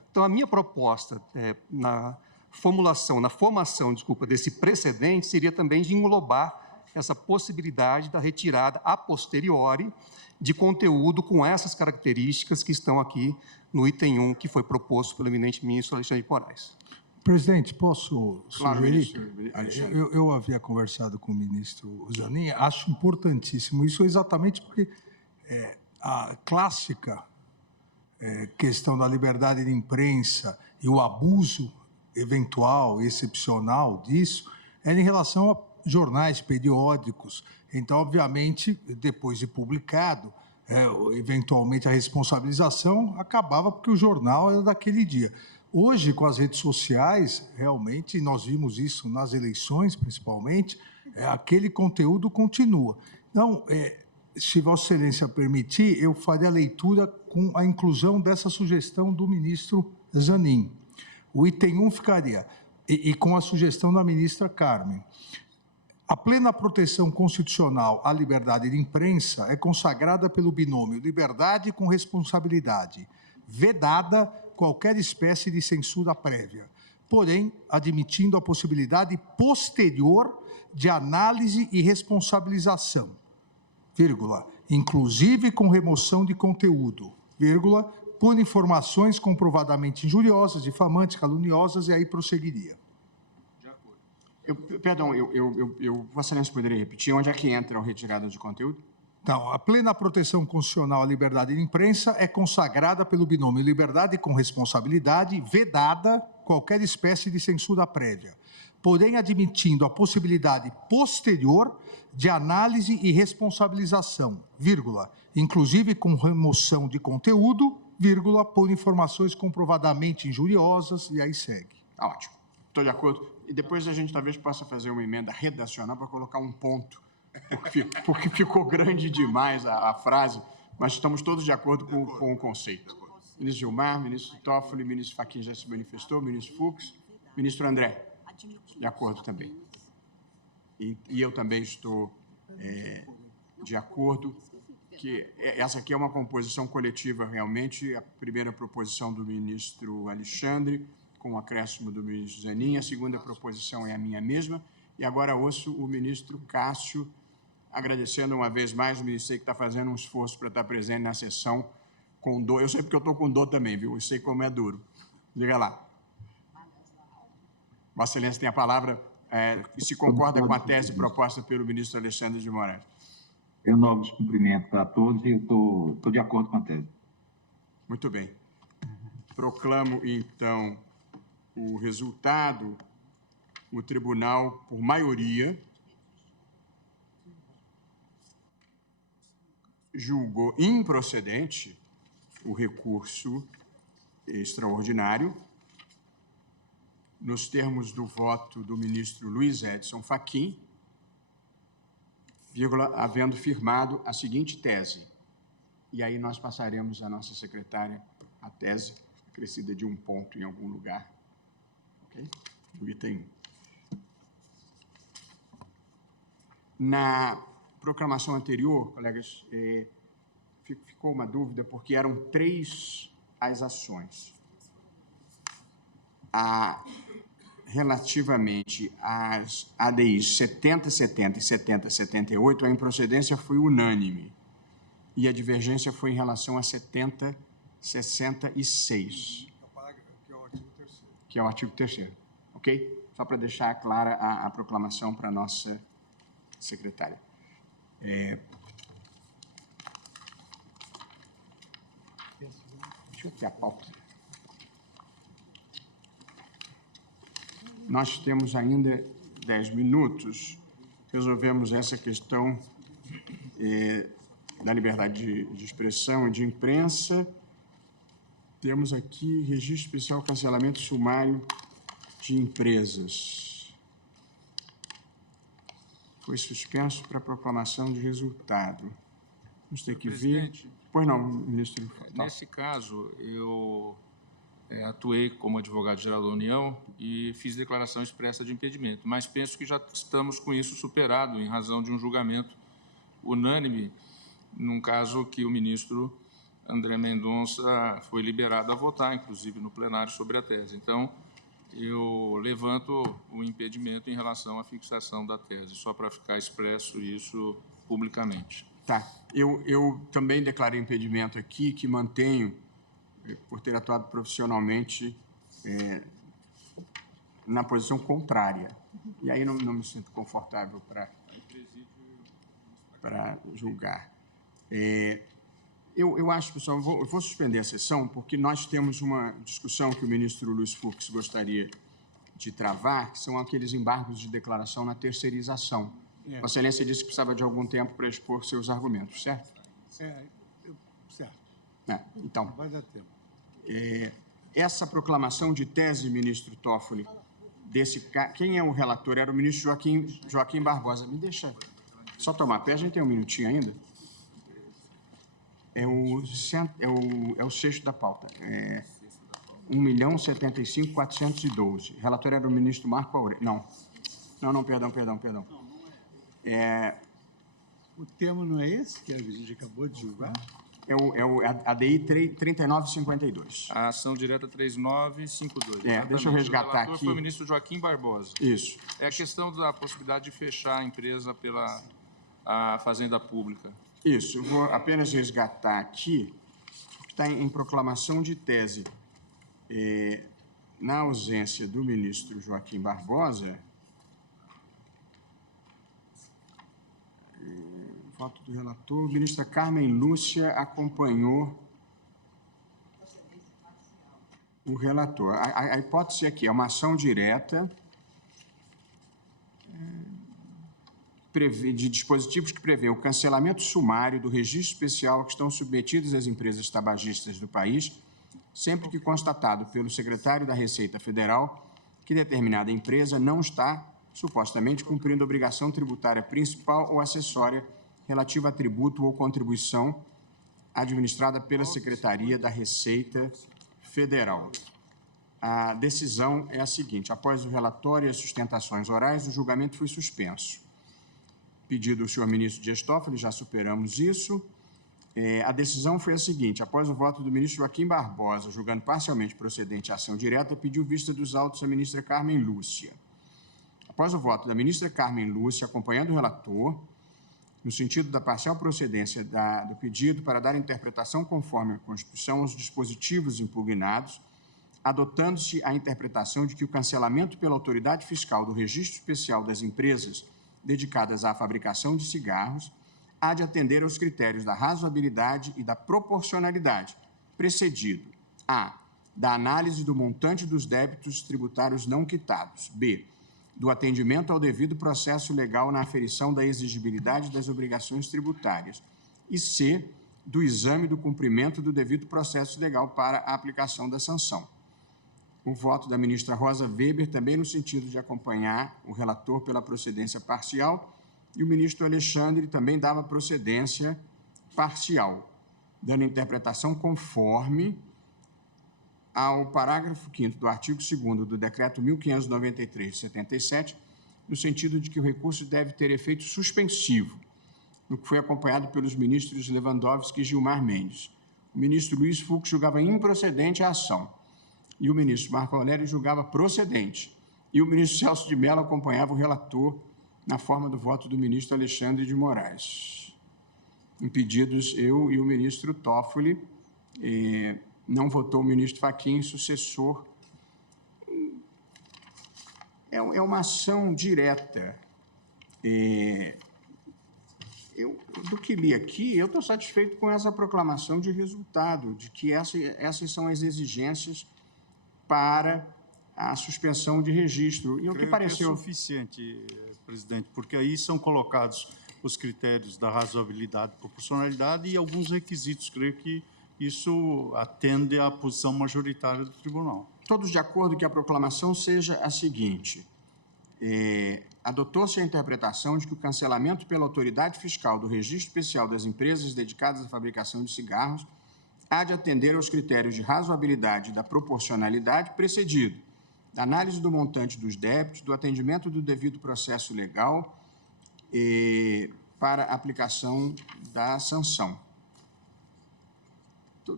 Então, a minha proposta na formação, desse precedente seria também de englobar essa possibilidade da retirada a posteriori de conteúdo com essas características que estão aqui no item 1, que foi proposto pelo eminente ministro Alexandre de Moraes. Presidente, posso Claro, sugerir? ministro Alexandre. Eu havia conversado com o ministro Zanin, acho importantíssimo isso exatamente porque a clássica questão da liberdade de imprensa e o abuso eventual, excepcional disso, era em relação a jornais, periódicos. Então, obviamente, depois de publicado, eventualmente a responsabilização acabava porque o jornal era daquele dia. Hoje, com as redes sociais, realmente, nós vimos isso nas eleições, principalmente, aquele conteúdo continua. Então, se Vossa Excelência permitir, eu faria a leitura com a inclusão dessa sugestão do ministro Zanin. O item 1 ficaria, e com a sugestão da ministra Carmen. A plena proteção constitucional à liberdade de imprensa é consagrada pelo binômio liberdade com responsabilidade, vedada qualquer espécie de censura prévia, porém, admitindo a possibilidade posterior de análise e responsabilização, vírgula, inclusive com remoção de conteúdo, vírgula, por informações comprovadamente injuriosas, difamantes, caluniosas, e aí prosseguiria. Perdão, Vossa Excelência poderia repetir onde é que entra a retirada de conteúdo? Então, a plena proteção constitucional à liberdade de imprensa é consagrada pelo binômio liberdade com responsabilidade, vedada qualquer espécie de censura prévia, porém admitindo a possibilidade posterior de análise e responsabilização, vírgula, inclusive com remoção de conteúdo, vírgula, por informações comprovadamente injuriosas, e aí segue. Ótimo. Estou de acordo. E depois a gente talvez possa fazer uma emenda redacional para colocar um ponto, porque ficou grande demais a frase, mas estamos todos de acordo com o conceito. Ministro Gilmar, ministro Toffoli, ministro Fachin já se manifestou, ministro Fux, ministro André, de acordo também. E eu também estou de acordo que essa aqui é uma composição coletiva realmente, a primeira proposição do ministro Alexandre, com o acréscimo do ministro Zanin, a segunda proposição é a minha mesma, e agora ouço o ministro Cássio, agradecendo uma vez mais o ministro que está fazendo um esforço para estar presente na sessão com dor. Eu sei porque eu estou com dor também, viu? Eu sei como é duro. Diga lá. Vossa Excelência tem a palavra e se concorda com a tese proposta pelo ministro Alexandre de Moraes. Eu novos cumprimentos a todos e eu estou de acordo com a tese. Muito bem. Proclamo, então, o resultado. O tribunal, por maioria, julgou improcedente o recurso extraordinário, nos termos do voto do ministro Luiz Edson Fachin, vírgula, havendo firmado a seguinte tese. E aí nós passaremos à nossa secretária a tese, acrescida de um ponto em algum lugar. Ok? O item 1. Na proclamação anterior, colegas, ficou uma dúvida, porque eram 3 as ações. Relativamente às ADIs 7070 e 7078, a improcedência foi unânime e a divergência foi em relação a 7066, que é o artigo 3º, ok? Só para deixar clara a proclamação para a nossa secretária. Deixa eu ter a pauta. Nós temos ainda 10 minutos. Resolvemos essa questão da liberdade de expressão e de imprensa. Temos aqui registro especial cancelamento sumário de empresas. Foi suspenso para proclamação de resultado. Vamos ter que ver. Pois não, ministro. Nesse caso, eu atuei como advogado-geral da União e fiz declaração expressa de impedimento, mas penso que já estamos com isso superado, em razão de um julgamento unânime, num caso que o ministro André Mendonça foi liberado a votar, inclusive no plenário, sobre a tese. Então, eu levanto o impedimento em relação à fixação da tese, só para ficar expresso isso publicamente. Tá. Eu também declarei impedimento aqui, que mantenho, por ter atuado profissionalmente, na posição contrária. E aí não me sinto confortável para julgar. Eu acho, pessoal, eu vou suspender a sessão, porque nós temos uma discussão que o ministro Luiz Fux gostaria de travar, que são aqueles embargos de declaração na terceirização. Vossa Excelência disse que precisava de algum tempo para expor seus argumentos, certo? Certo. Então, Vai dar tempo. essa proclamação de tese, ministro Toffoli, quem é o relator? Era o ministro Joaquim Barbosa. Me deixa só tomar pé, a gente tem um minutinho ainda. É o sexto da pauta. 1.075.412. O relator era o ministro Marco Aurélio. Não, perdão. O tema não é esse que a gente acabou de julgar? É o ADI 3952. A ação direta 3952. Deixa eu resgatar o relator aqui. Foi o ministro Joaquim Barbosa. Isso. É a questão da possibilidade de fechar a empresa pela a Fazenda Pública. Isso. Eu vou apenas resgatar aqui, que está em proclamação de tese. Na ausência do ministro Joaquim Barbosa, voto do relator, a ministra Carmen Lúcia acompanhou o relator. A hipótese aqui é uma ação direta de dispositivos que prevê o cancelamento sumário do registro especial a que estão submetidas as empresas tabagistas do país, sempre que constatado pelo secretário da Receita Federal que determinada empresa não está, supostamente, cumprindo a obrigação tributária principal ou acessória relativa a tributo ou contribuição administrada pela Secretaria da Receita Federal. A decisão é a seguinte: após o relatório e as sustentações orais, o julgamento foi suspenso. Pedido do senhor ministro Dias Toffoli, já superamos isso. A decisão foi a seguinte: após o voto do ministro Joaquim Barbosa, julgando parcialmente procedente a ação direta, pediu vista dos autos à ministra Carmen Lúcia. Após o voto da ministra Carmen Lúcia, acompanhando o relator, no sentido da parcial procedência do pedido para dar interpretação conforme a Constituição aos dispositivos impugnados, adotando-se a interpretação de que o cancelamento pela autoridade fiscal do registro especial das empresas dedicadas à fabricação de cigarros há de atender aos critérios da razoabilidade e da proporcionalidade, precedido a. da análise do montante dos débitos tributários não quitados, b. do atendimento ao devido processo legal na aferição da exigibilidade das obrigações tributárias, e c. do exame do cumprimento do devido processo legal para a aplicação da sanção. O voto da ministra Rosa Weber também no sentido de acompanhar o relator pela procedência parcial, e o ministro Alexandre também dava procedência parcial, dando interpretação conforme ao parágrafo 5º do artigo 2º do Decreto 1593 de 77, no sentido de que o recurso deve ter efeito suspensivo, no que foi acompanhado pelos ministros Lewandowski e Gilmar Mendes. O ministro Luiz Fux julgava improcedente a ação, e o ministro Marco Aurélio julgava procedente, e o ministro Celso de Mello acompanhava o relator na forma do voto do ministro Alexandre de Moraes. Impedidos eu e o ministro Toffoli, não votou o ministro Fachin, sucessor. É uma ação direta. Do que li aqui, eu estou satisfeito com essa proclamação de resultado, de que essas são as exigências para a suspensão de registro. E o que pareceu... é suficiente, presidente, porque aí são colocados os critérios da razoabilidade e proporcionalidade e alguns requisitos. Creio que isso atende à posição majoritária do tribunal. Todos de acordo que a proclamação seja a seguinte: adotou-se a interpretação de que o cancelamento pela autoridade fiscal do registro especial das empresas dedicadas à fabricação de cigarros há de atender aos critérios de razoabilidade e da proporcionalidade, precedido da análise do montante dos débitos, do atendimento do devido processo legal para aplicação da sanção.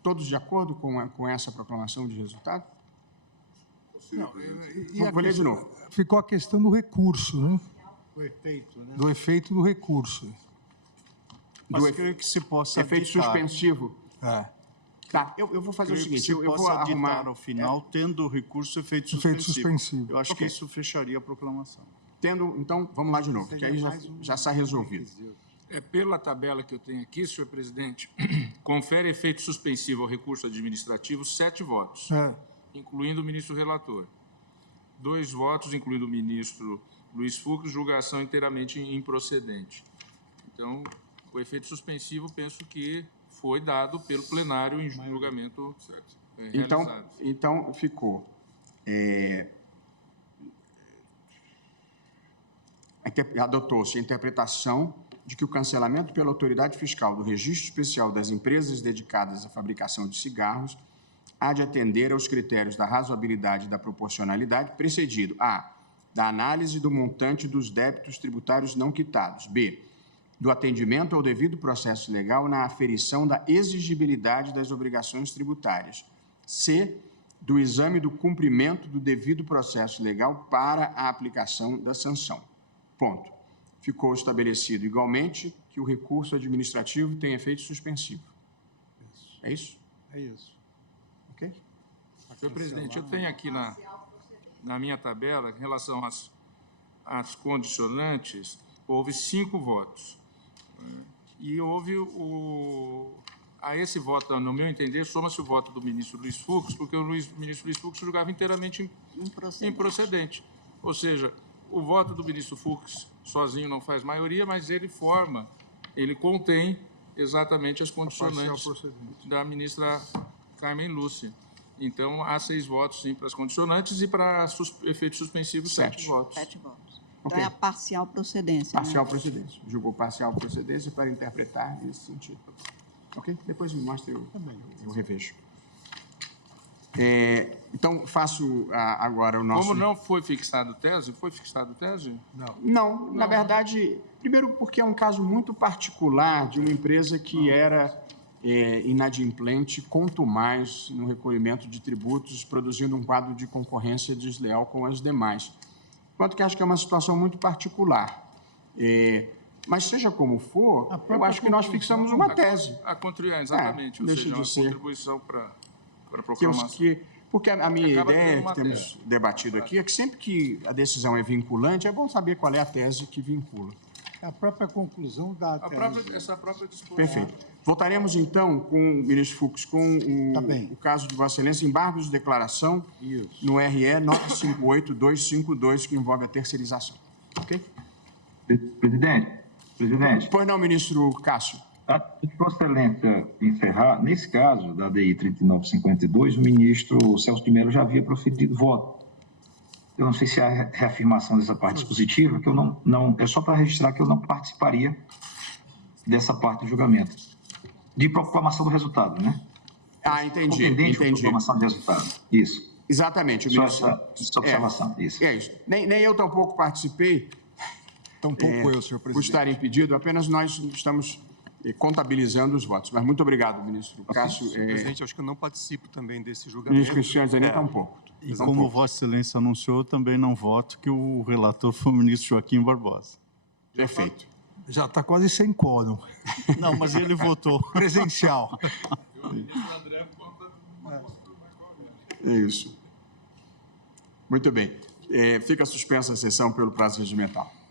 Todos de acordo com essa proclamação de resultado? Vou ler de novo. Ficou a questão do recurso, né? O efeito, né? Do efeito do recurso. Mas creio que se possa Efeito aditar. suspensivo. É. Tá, eu vou fazer o Creio que seguinte, se eu vou possa arrumar... aditar ao final, tendo o recurso, efeito Efeito suspensivo. suspensivo. Eu acho Ok. que isso fecharia a proclamação. Então, vamos lá de novo, que aí já está resolvido. Pela tabela que eu tenho aqui, senhor presidente, confere efeito suspensivo ao recurso administrativo 7 votos, incluindo o ministro relator. 2 votos, incluindo o ministro Luiz Fux, julgação inteiramente improcedente. Então, o efeito suspensivo, penso que foi dado pelo plenário em julgamento realizado. Então ficou... Adotou-se a interpretação de que o cancelamento pela autoridade fiscal do registro especial das empresas dedicadas à fabricação de cigarros há de atender aos critérios da razoabilidade e da proporcionalidade, precedido a. Da análise do montante dos débitos tributários não quitados, b. Do atendimento ao devido processo legal na aferição da exigibilidade das obrigações tributárias, c. Do exame do cumprimento do devido processo legal para a aplicação da sanção. Ponto. Ficou estabelecido igualmente que o recurso administrativo tem efeito suspensivo. É isso? É isso. Ok? Senhor presidente, eu tenho aqui na minha tabela, em relação às condicionantes, houve 5 votos. E houve a esse voto, no meu entender, soma-se o voto do ministro Luiz Fux, porque o ministro Luiz Fux julgava inteiramente improcedente. Ou seja, o voto do ministro Fux sozinho não faz maioria, mas ele contém exatamente as condicionantes da ministra Carmen Lúcia. Então, há 6 votos, sim, para as condicionantes e para efeitos suspensivos, 7 votos. 7 votos. Então, Ok. é a parcial procedência. Parcial procedência. Julgou parcial procedência para interpretar nesse sentido. Ok? Depois me mostra e eu revejo. Então, faço agora o nosso... Como não foi fixado tese? Foi fixado tese? Não, na verdade, primeiro porque é um caso muito particular de uma empresa que era inadimplente, quanto mais no recolhimento de tributos, produzindo um quadro de concorrência desleal com as demais. Enquanto que acho que é uma situação muito particular. Mas, seja como for, eu acho que nós fixamos uma tese. Exatamente, ou deixa seja, de uma ser. contribuição para a proclamação. Porque a minha Acaba ideia, tendo uma que temos debatido aqui, é que sempre que a decisão é vinculante, é bom saber qual é a tese que vincula. A própria conclusão da tese. Essa própria disposição. Perfeito. Voltaremos, então, com o ministro Fux, com o caso de Vossa Excelência, embargos de declaração no RE 958252, que envolve a terceirização. Ok? Presidente. Pois não, ministro Cássio. Antes de Vossa Excelência encerrar, nesse caso da DI 3952, o ministro Celso de Mello já havia proferido voto. Eu não sei se há reafirmação dessa parte dispositiva, que eu não é só para registrar que eu não participaria dessa parte do julgamento. De proclamação do resultado, né? Entendi. Proclamação de resultado. Isso. Exatamente. Só essa observação. Isso. É isso. Nem eu tampouco participei. Tampouco eu, senhor presidente. Por estar impedido, apenas nós estamos contabilizando os votos. Mas muito obrigado, ministro Cássio. Senhor presidente, acho que eu não participo também desse julgamento. Ministro Cristiano Zanin, tampouco. E como Vossa Excelência anunciou, eu também não voto, que o relator foi o ministro Joaquim Barbosa. Perfeito. Já está quase sem quórum. Não, mas ele votou. Presencial. É isso. Muito bem. Fica suspensa a sessão pelo prazo regimental.